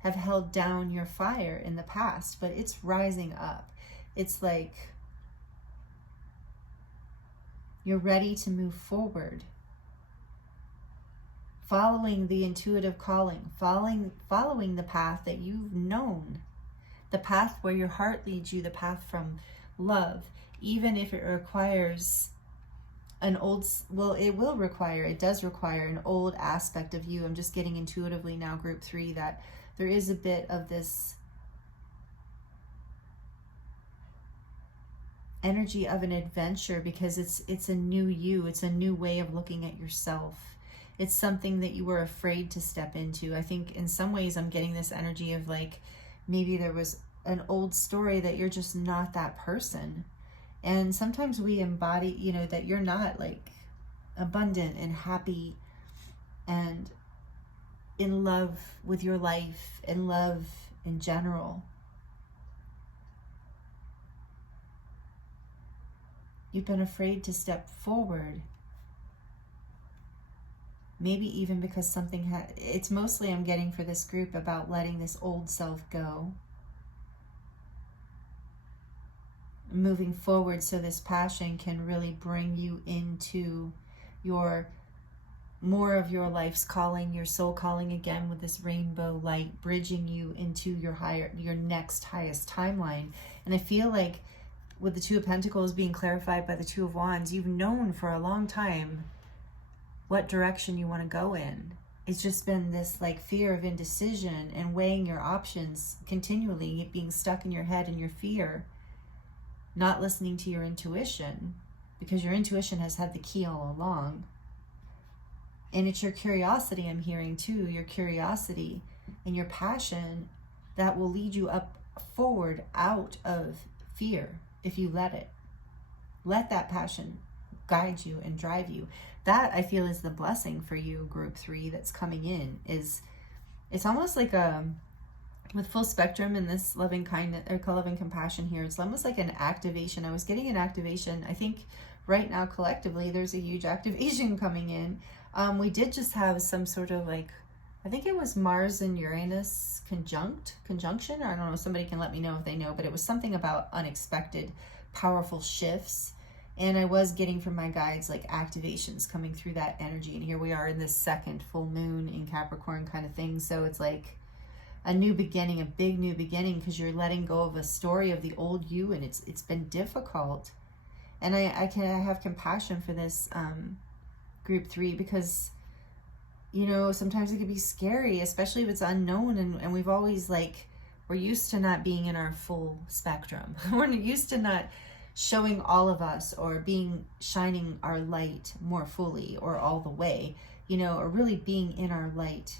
have held down your fire in the past, but it's rising up. It's like you're ready to move forward, following the intuitive calling, following the path that you've known, the path where your heart leads you, the path from love, even if it requires an old, well, it does require an old aspect of you. I'm just getting intuitively now, group 3, that there is a bit of this energy of an adventure, because it's a new you. It's a new way of looking at yourself. It's something that you were afraid to step into. I think in some ways I'm getting this energy of like, maybe there was an old story that you're just not that person. And sometimes we embody, you know, that you're not like abundant and happy and in love with your life, in love in general. You've been afraid to step forward. Maybe even because something it's mostly, I'm getting for this group, about letting this old self go. Moving forward so this passion can really bring you into your more of your life's calling, your soul calling again, with this rainbow light bridging you into your next highest timeline. And I feel like with the Two of Pentacles being clarified by the Two of Wands, you've known for a long time what direction you want to go in. It's just been this like fear of indecision and weighing your options continually, being stuck in your head and your fear, not listening to your intuition, because your intuition has had the key all along. And it's your curiosity I'm hearing too, your curiosity and your passion that will lead you up forward out of fear if you let it. Let that passion guide you and drive you. That, I feel, is the blessing for you, group 3, that's coming in. It's almost like with full spectrum in this loving kindness or loving compassion here, it's almost like an activation. I was getting an activation. I think right now collectively there's a huge activation coming in. We did just have some sort of like, I think it was Mars and Uranus conjunction, or I don't know, somebody can let me know if they know, but it was something about unexpected powerful shifts. And I was getting from my guides like activations coming through that energy. And here we are in this second full moon in Capricorn kind of thing. So it's like a new beginning, a big new beginning, because you're letting go of a story of the old you, and it's been difficult. And I have compassion for this group 3, because, you know, sometimes it can be scary, especially if it's unknown. And we've always we're used to not being in our full spectrum. We're used to not showing all of us, or shining our light more fully or all the way, you know, or really being in our light,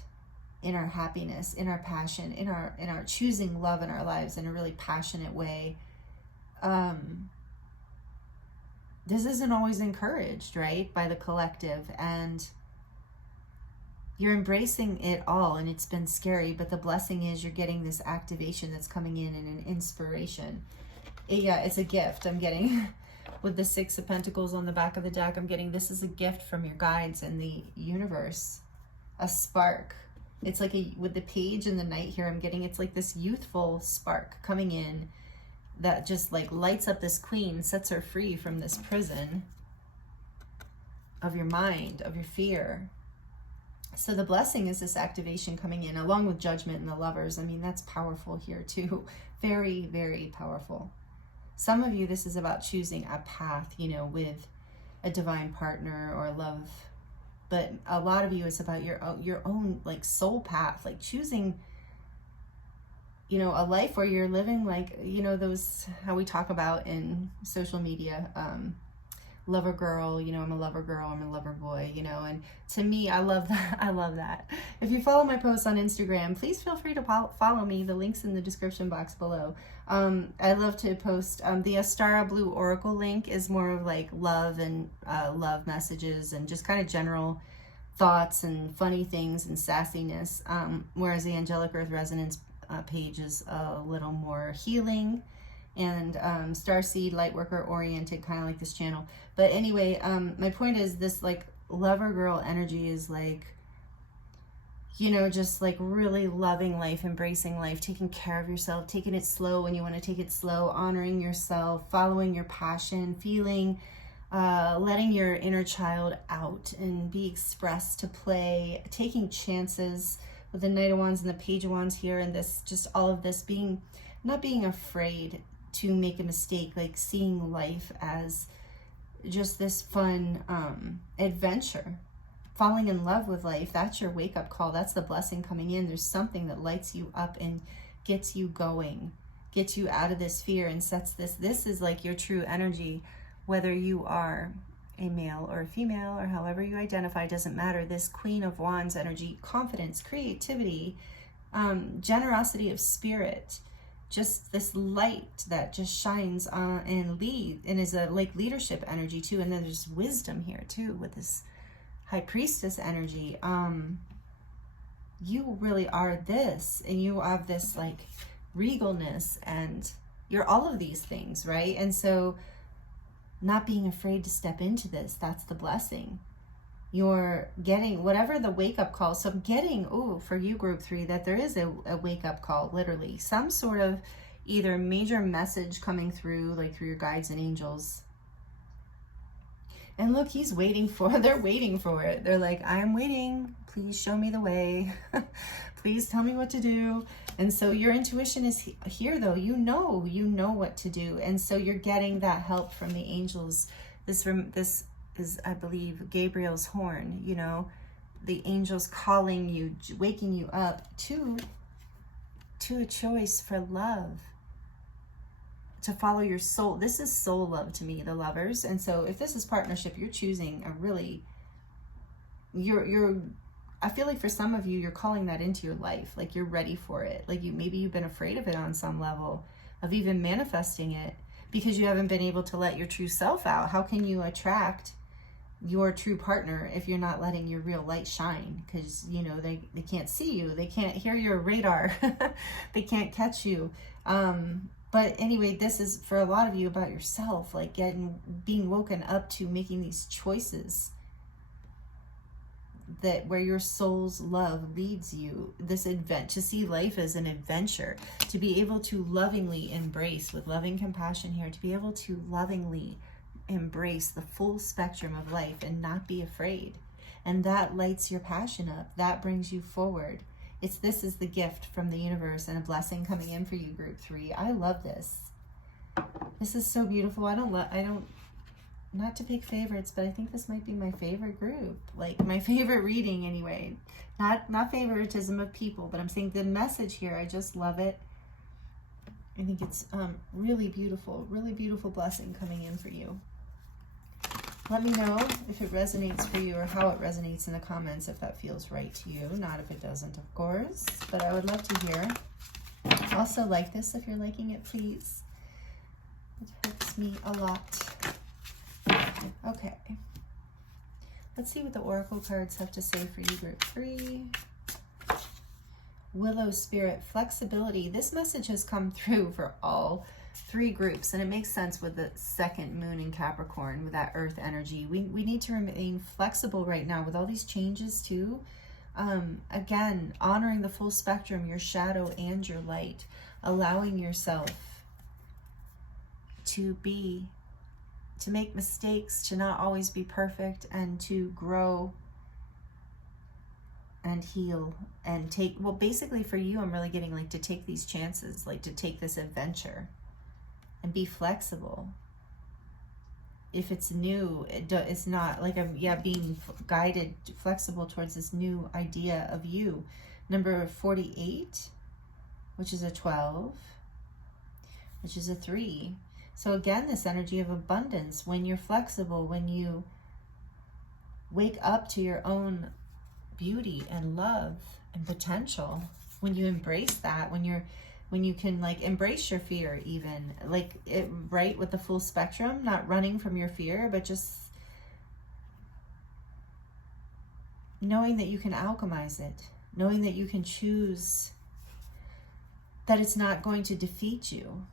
in our happiness, in our passion, in our choosing love in our lives in a really passionate way. This isn't always encouraged, right, by the collective. And you're embracing it all, and it's been scary, but the blessing is you're getting this activation that's coming in and an inspiration. Yeah, it's a gift I'm getting. With the Six of Pentacles on the back of the deck, I'm getting this is a gift from your guides and the universe. A spark. It's like with the page and the knight here, I'm getting it's like this youthful spark coming in that just like lights up this queen, sets her free from this prison of your mind, of your fear. So the blessing is this activation coming in along with Judgment and the Lovers. I mean, that's powerful here too. Very, very powerful. Some of you, this is about choosing a path, you know, with a divine partner or love. But a lot of you, it's about your own like soul path, like choosing, you know, a life where you're living like, you know, those, how we talk about in social media, lover girl, you know, I'm a lover girl, I'm a lover boy, you know, and to me, I love that. I love that. If you follow my posts on Instagram, please feel free to follow me. The link's in the description box below. I love to post, the Astara Blue Oracle link is more of like love and love messages and just kind of general thoughts and funny things and sassiness, whereas the Angelic Earth Resonance page is a little more healing and starseed lightworker oriented, kind of like this channel. But anyway, my point is this like lover girl energy is like, you know, just like really loving life, embracing life, taking care of yourself, taking it slow when you want to take it slow, honoring yourself, following your passion, feeling, letting your inner child out and be expressed to play, taking chances with the Knight of Wands and the Page of Wands here, and this, just all of this being, not being afraid to make a mistake, like seeing life as just this fun adventure, falling in love with life. That's your wake-up call. That's the blessing coming in. There's something that lights you up and gets you going, gets you out of this fear and sets this is like your true energy, whether you are a male or a female or however you identify, doesn't matter. This Queen of Wands energy, confidence, creativity, generosity of spirit, just this light that just shines and is a like leadership energy too. And then there's wisdom here too with this High Priestess energy. You really are this, and you have this like regalness, and you're all of these things, right? And so not being afraid to step into this, that's the blessing. You're getting whatever the wake-up call. So getting, for you group 3, that there is a wake-up call, literally some sort of either major message coming through, like through your guides and angels. And look, he's waiting for, they're waiting for it. They're like, I am waiting. Please show me the way. Please tell me what to do. And so your intuition is here though. You know what to do. And so you're getting that help from the angels. This is, I believe, Gabriel's horn, you know, the angels calling you, waking you up to a choice for love, to follow your soul. This is soul love to me, the Lovers. And so if this is partnership, you're choosing a really, I feel like for some of you, you're calling that into your life. Like you're ready for it. Like maybe you've been afraid of it on some level, of even manifesting it, because you haven't been able to let your true self out. How can you attract your true partner if you're not letting your real light shine? Because, you know, they can't see you. They can't hear your radar. They can't catch you. But anyway, this is for a lot of you about yourself, like being woken up to making these choices that where your soul's love leads you, this event, to see life as an adventure, to be able to lovingly embrace with loving compassion here, to be able to lovingly embrace the full spectrum of life and not be afraid. And that lights your passion up. That brings you forward. This is the gift from the universe and a blessing coming in for you, group 3. I love this. This is so beautiful. I don't, not to pick favorites, but I think this might be my favorite group, like my favorite reading anyway. Not favoritism of people, but I'm saying the message here, I just love it. I think it's really beautiful blessing coming in for you. Let me know if it resonates for you or how it resonates in the comments, if that feels right to you. Not if it doesn't, of course, but I would love to hear. Also like this if you're liking it, please. It helps me a lot. Okay. Let's see what the oracle cards have to say for you, group 3. Willow Spirit, flexibility. This message has come through for all 3 groups, and it makes sense with the second moon in Capricorn, with that earth energy. We need to remain flexible right now with all these changes too. Again, honoring the full spectrum, your shadow and your light, allowing yourself to make mistakes, to not always be perfect, and to grow and heal and take, well, basically for you, I'm really getting like to take these chances, like to take this adventure and be flexible. If it's new, it's not like being guided, flexible towards this new idea of you. Number 48, which is a 12, which is a 3. So again, this energy of abundance, when you're flexible, when you wake up to your own beauty and love and potential, when you embrace that, when you can like embrace your fear, even like it, right, with the full spectrum, not running from your fear, but just knowing that you can alchemize it, knowing that you can choose, that it's not going to defeat you,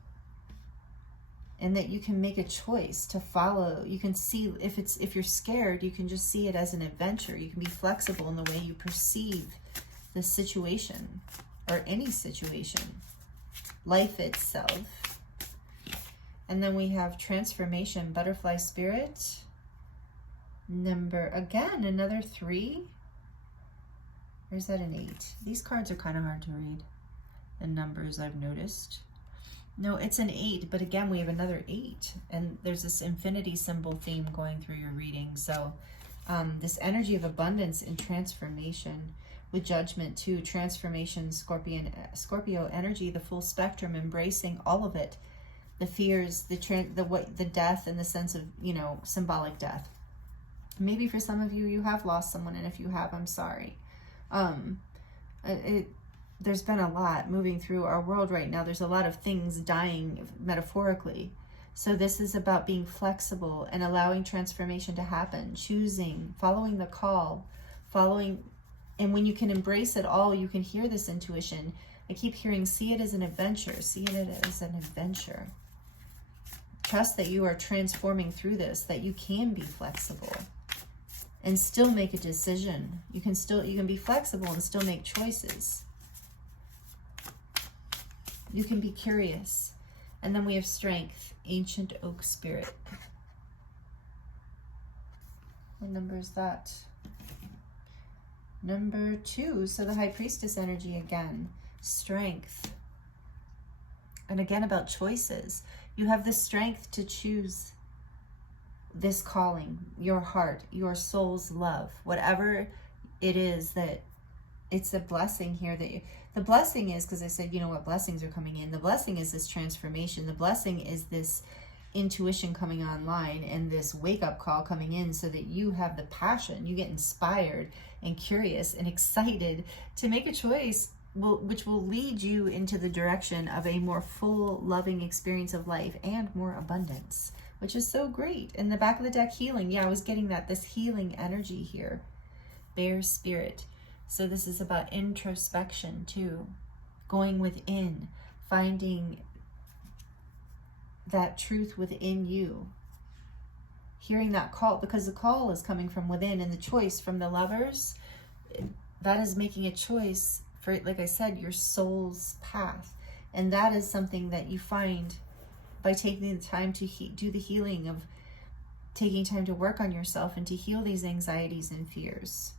and that you can make a choice to follow. You can see, if you're scared, you can just see it as an adventure. You can be flexible in the way you perceive the situation, or any situation, life itself. And then we have transformation, butterfly spirit. Again, another 3. Or is that an 8? These cards are kind of hard to read, the numbers, I've noticed. No, it's an 8, but again, we have another 8. And there's this infinity symbol theme going through your reading. So this energy of abundance and transformation, with judgment too, transformation, Scorpio energy, the full spectrum, embracing all of it. The fears, the death, and the sense of, symbolic death. Maybe for some of you, you have lost someone, and if you have, I'm sorry. There's been a lot moving through our world right now. There's a lot of things dying metaphorically. So this is about being flexible and allowing transformation to happen, choosing, following the call, and when you can embrace it all, you can hear this intuition. I keep hearing, see it as an adventure, see it as an adventure. Trust that you are transforming through this, that you can be flexible and still make a decision. You can be flexible and still make choices. You can be curious. And then we have strength, ancient oak spirit. What number is that? Number 2. So the high priestess energy again, strength. And again, about choices. You have the strength to choose this calling, your heart, your soul's love, whatever it is, that it's a blessing here. The blessing is, because I said, what blessings are coming in. The blessing is this transformation. The blessing is this intuition coming online and this wake-up call coming in, so that you have the passion, you get inspired and curious and excited to make a choice which will lead you into the direction of a more full, loving experience of life and more abundance, which is so great. In the back of the deck, healing. Yeah, I was getting this healing energy here. Bear spirit. So this is about introspection too, going within, finding that truth within you, hearing that call, because the call is coming from within, and the choice from the Lovers, that is making a choice for, like I said, your soul's path. And that is something that you find by taking the time to do the healing, of taking time to work on yourself and to heal these anxieties and fears.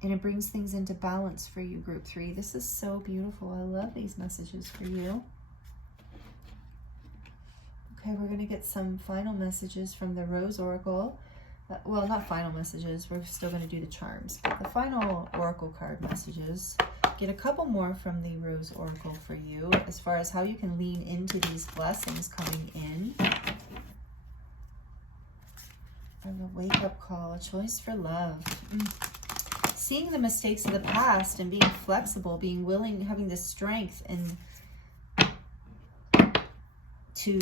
And it brings things into balance for you, group 3. This is so beautiful. I love these messages for you. Okay, we're going to get some final messages from the Rose Oracle. Well, not final messages. We're still going to do the charms. But the final Oracle card messages. Get a couple more from the Rose Oracle for you, as far as how you can lean into these blessings coming in. And the wake-up call, a choice for love. Seeing the mistakes of the past and being flexible, being willing, having the strength and to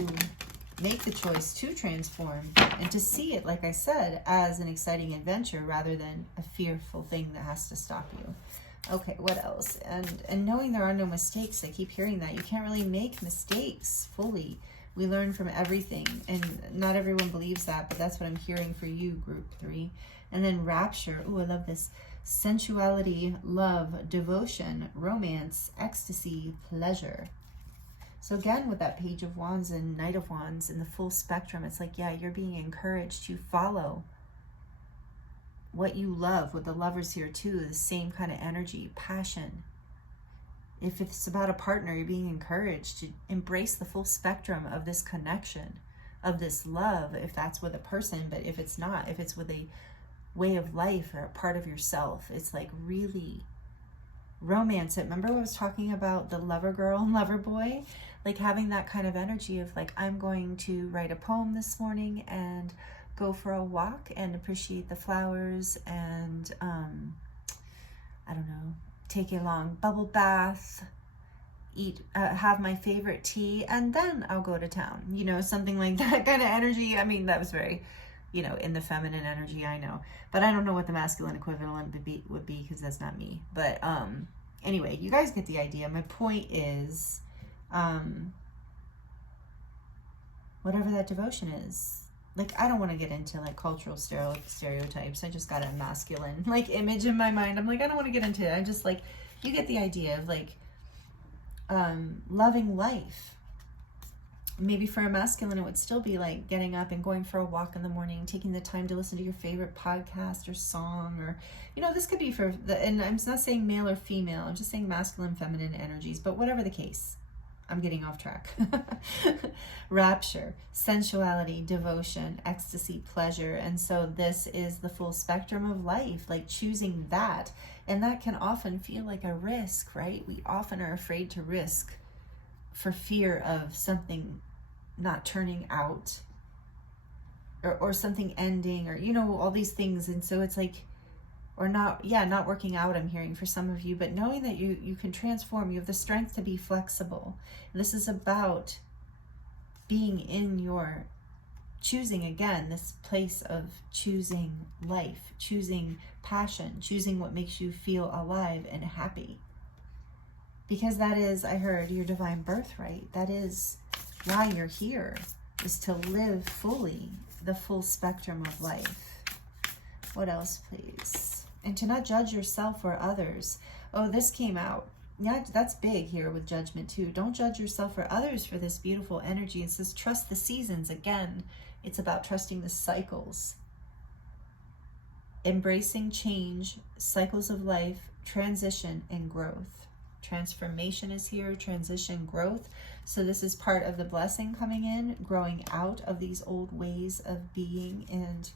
make the choice to transform and to see it, like I said, as an exciting adventure rather than a fearful thing that has to stop you. Okay, what else? And knowing there are no mistakes. I keep hearing that. You can't really make mistakes fully. We learn from everything, and not everyone believes that, but that's what I'm hearing for you, group 3. And then rapture. Oh, I love this. Sensuality, love, devotion, romance, ecstasy, pleasure. So again, with that Page of Wands and Knight of Wands in the full spectrum, it's like, yeah, you're being encouraged to follow what you love. With the Lovers here too, the same kind of energy, passion. If it's about a partner, you're being encouraged to embrace the full spectrum of this connection, of this love, if that's with a person. But if it's not, if it's with a way of life or a part of yourself, it's like really romance it. Remember I was talking about the lover girl and lover boy? Like having that kind of energy of like, I'm going to write a poem this morning and go for a walk and appreciate the flowers and, I don't know, take a long bubble bath, eat, have my favorite tea, and then I'll go to town. You know, something like that kind of energy. I mean, that was very, you know, in the feminine energy, I know. But I don't know what the masculine equivalent would be because that's not me. But anyway, you guys get the idea. My point is, whatever that devotion is. Like, I don't want to get into like cultural stereotypes. I just got a masculine like image in my mind. I'm like, I don't want to get into it. I'm just like, you get the idea of like loving life. Maybe for a masculine, it would still be like getting up and going for a walk in the morning, taking the time to listen to your favorite podcast or song, or, you know, this could be for the, and I'm not saying male or female, I'm just saying masculine, feminine energies, but whatever the case. I'm getting off track. Rapture, sensuality, devotion, ecstasy, pleasure. And so this is the full spectrum of life, like choosing that. And that can often feel like a risk, right? We often are afraid to risk for fear of something not turning out or something ending, or, you know, all these things. And so it's like, or not working out, I'm hearing for some of you, but knowing that you can transform, you have the strength to be flexible. And this is about being in your choosing, again, this place of choosing life, choosing passion, choosing what makes you feel alive and happy. Because that is, I heard, your divine birthright. That is why you're here, is to live fully the full spectrum of life. What else, please? And to not judge yourself or others. Oh, this came out. Yeah, that's big here with judgment too. Don't judge yourself or others for this beautiful energy. It says trust the seasons. Again, it's about trusting the cycles. Embracing change, cycles of life, transition, and growth. Transformation is here, transition, growth. So this is part of the blessing coming in, growing out of these old ways of being and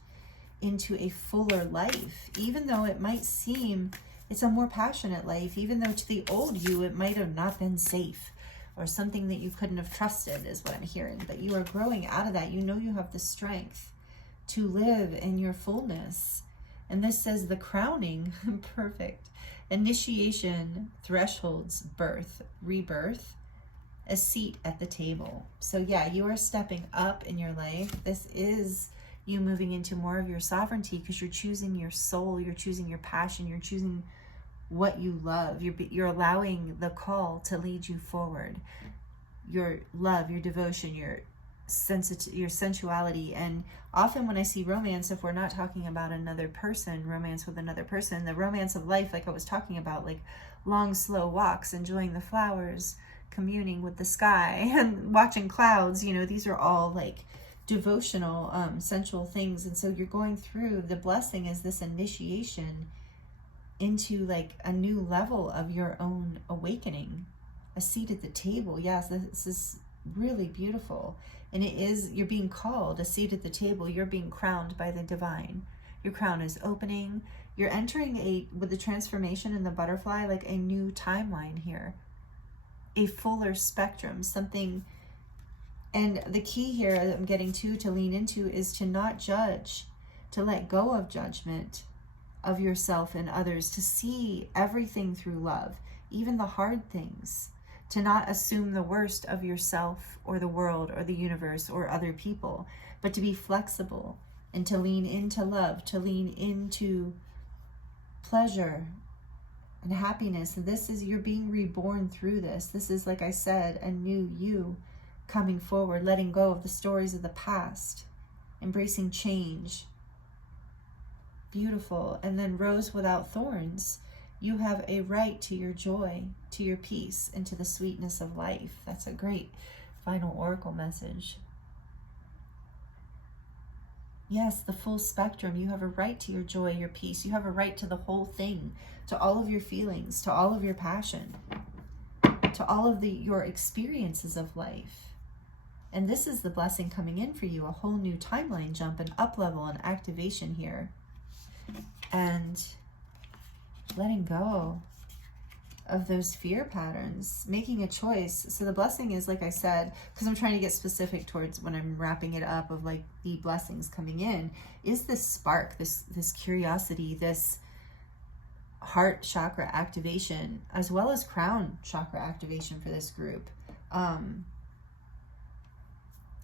into a fuller life. Even though it might seem it's a more passionate life, even though to the old you it might have not been safe or something that you couldn't have trusted, is what I'm hearing. But you are growing out of that. You know you have the strength to live in your fullness. And this says the crowning, perfect, initiation, thresholds, birth, rebirth, a seat at the table. So yeah, you are stepping up in your life. This is you moving into more of your sovereignty because you're choosing your soul, you're choosing your passion, you're choosing what you love. You're allowing the call to lead you forward. Your love, your devotion, your sensuality. And often when I see romance, if we're not talking about another person, romance with another person, the romance of life, like I was talking about, like long, slow walks, enjoying the flowers, communing with the sky, and watching clouds, you know, these are all like devotional, sensual things. And so you're going through, the blessing is this initiation into like a new level of your own awakening, a seat at the table. Yes, this is really beautiful. And it is, you're being called a seat at the table. You're being crowned by the divine. Your crown is opening. You're entering with the transformation in the butterfly, like a new timeline here, a fuller spectrum, something. And the key here that I'm getting to lean into is to not judge, to let go of judgment of yourself and others, to see everything through love, even the hard things, to not assume the worst of yourself or the world or the universe or other people, but to be flexible and to lean into love, to lean into pleasure and happiness. And this is, you're being reborn through this. This is, like I said, a new you coming forward, letting go of the stories of the past, embracing change. Beautiful. And then rose without thorns. You have a right to your joy, to your peace, and to the sweetness of life. That's a great final oracle message. Yes, the full spectrum. You have a right to your joy, your peace. You have a right to the whole thing, to all of your feelings, to all of your passion, to all of your experiences of life. And this is the blessing coming in for you, a whole new timeline jump, an up level, an activation here. And letting go of those fear patterns, making a choice. So the blessing is, like I said, because I'm trying to get specific towards when I'm wrapping it up of like the blessings coming in, is this spark, this curiosity, this heart chakra activation, as well as crown chakra activation for this group.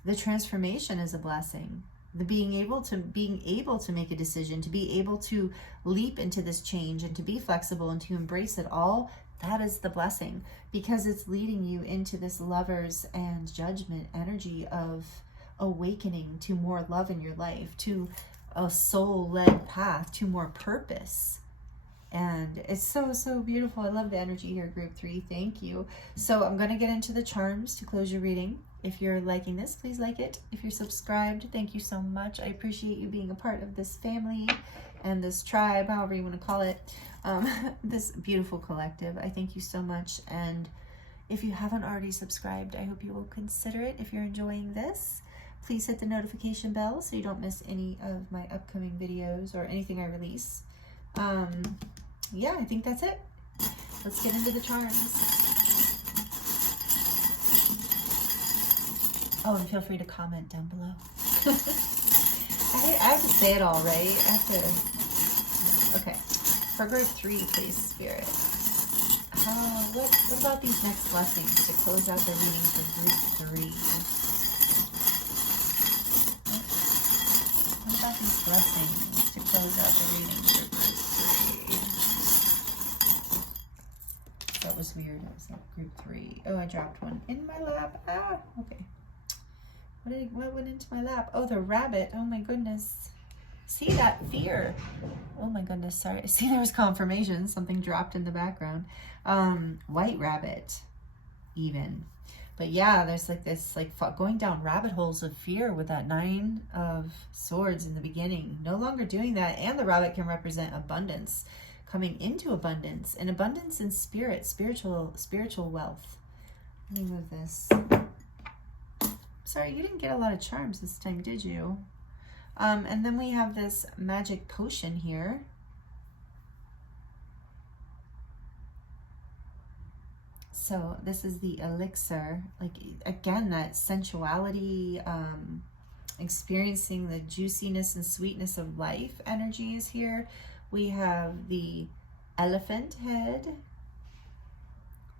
The transformation is a blessing. The being able to make a decision, to be able to leap into this change and to be flexible and to embrace it all, that is the blessing, because it's leading you into this lovers and judgment energy of awakening to more love in your life, to a soul-led path, to more purpose. And it's so, so beautiful. I love the energy here, group 3. Thank you. So I'm going to get into the charms to close your reading. If you're liking this, please like it. If you're subscribed, thank you so much. I appreciate you being a part of this family and this tribe, however you want to call it, this beautiful collective. I thank you so much. And if you haven't already subscribed, I hope you will consider it. If you're enjoying this, please hit the notification bell so you don't miss any of my upcoming videos or anything I release. Yeah, I think that's it. Let's get into the charms. Oh, and feel free to comment down below. I have to say it all, right? I have to. Okay. For group 3, please, Spirit. What about these next blessings to close out the reading for group 3? What about these blessings to close out the reading for group 3? That was weird. It was like group 3. Oh, I dropped one in my lap. Ah, okay. What went into my lap? Oh, the rabbit. Oh my goodness. See that fear. Oh my goodness, sorry. See, there was confirmation. Something dropped in the background. White rabbit, even. But yeah, there's like this, like going down rabbit holes of fear with that 9 of Swords in the beginning. No longer doing that. And the rabbit can represent abundance, coming into abundance, and abundance in spirit, spiritual wealth. Let me move this. Sorry, you didn't get a lot of charms this time, did you? And then we have this magic potion here. So this is the elixir. Like, again, that sensuality, experiencing the juiciness and sweetness of life energy is here. We have the elephant head,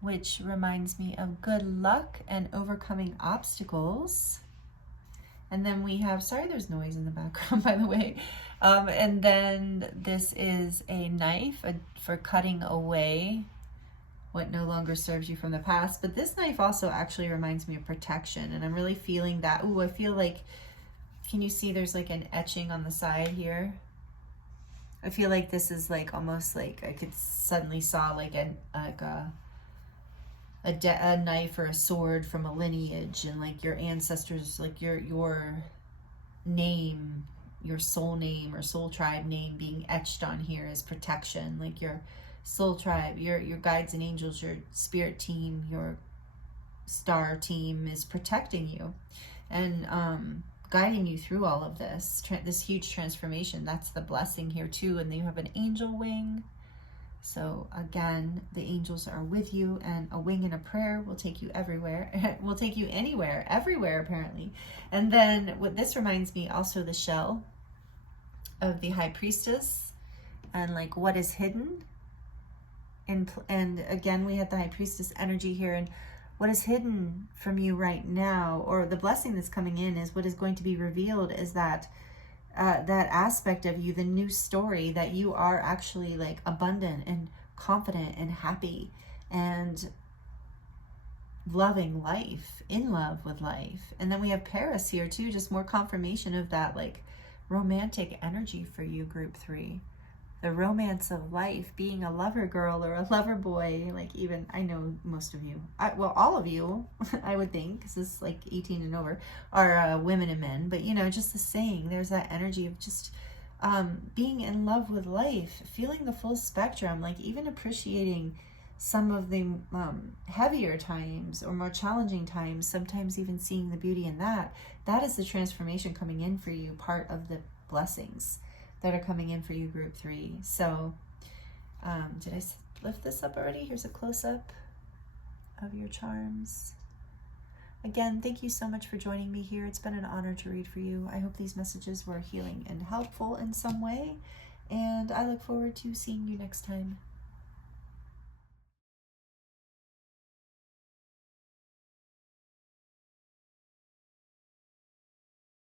which reminds me of good luck and overcoming obstacles. And then we have, sorry, there's noise in the background, by the way. And then this is a knife for cutting away what no longer serves you from the past. But this knife also actually reminds me of protection. And I'm really feeling that. Ooh, I feel like, can you see there's like an etching on the side here? I feel like this is like almost like I could suddenly saw like a knife or a sword from a lineage, and like your ancestors, like your name, your soul name or soul tribe name being etched on here as protection, like your soul tribe, your guides and angels, your spirit team, your star team is protecting you and guiding you through all of this, this huge transformation. That's the blessing here too. And then you have an angel wing. So again, the angels are with you, and a wing and a prayer will take you everywhere. Will take you anywhere, everywhere apparently. And then what this reminds me also, the shell of the high priestess and like what is hidden. And again, we had the high priestess energy here, and what is hidden from you right now, or the blessing that's coming in, is what is going to be revealed is that that aspect of you, the new story, that you are actually like abundant and confident and happy and loving life, in love with life. And then we have Paris here too, just more confirmation of that like romantic energy for you, group 3. The romance of life, being a lover girl or a lover boy. Like, even, I know most of you, well, all of you, I would think, because it's like 18 and over, are women and men. But, you know, just the saying, there's that energy of just being in love with life, feeling the full spectrum, like even appreciating some of the heavier times or more challenging times, sometimes even seeing the beauty in that. That is the transformation coming in for you, part of the blessings that are coming in for you, group 3. So did I lift this up already? Here's a close-up of your charms. Again, thank you so much for joining me here. It's been an honor to read for you. I hope these messages were healing and helpful in some way, and I look forward to seeing you next time.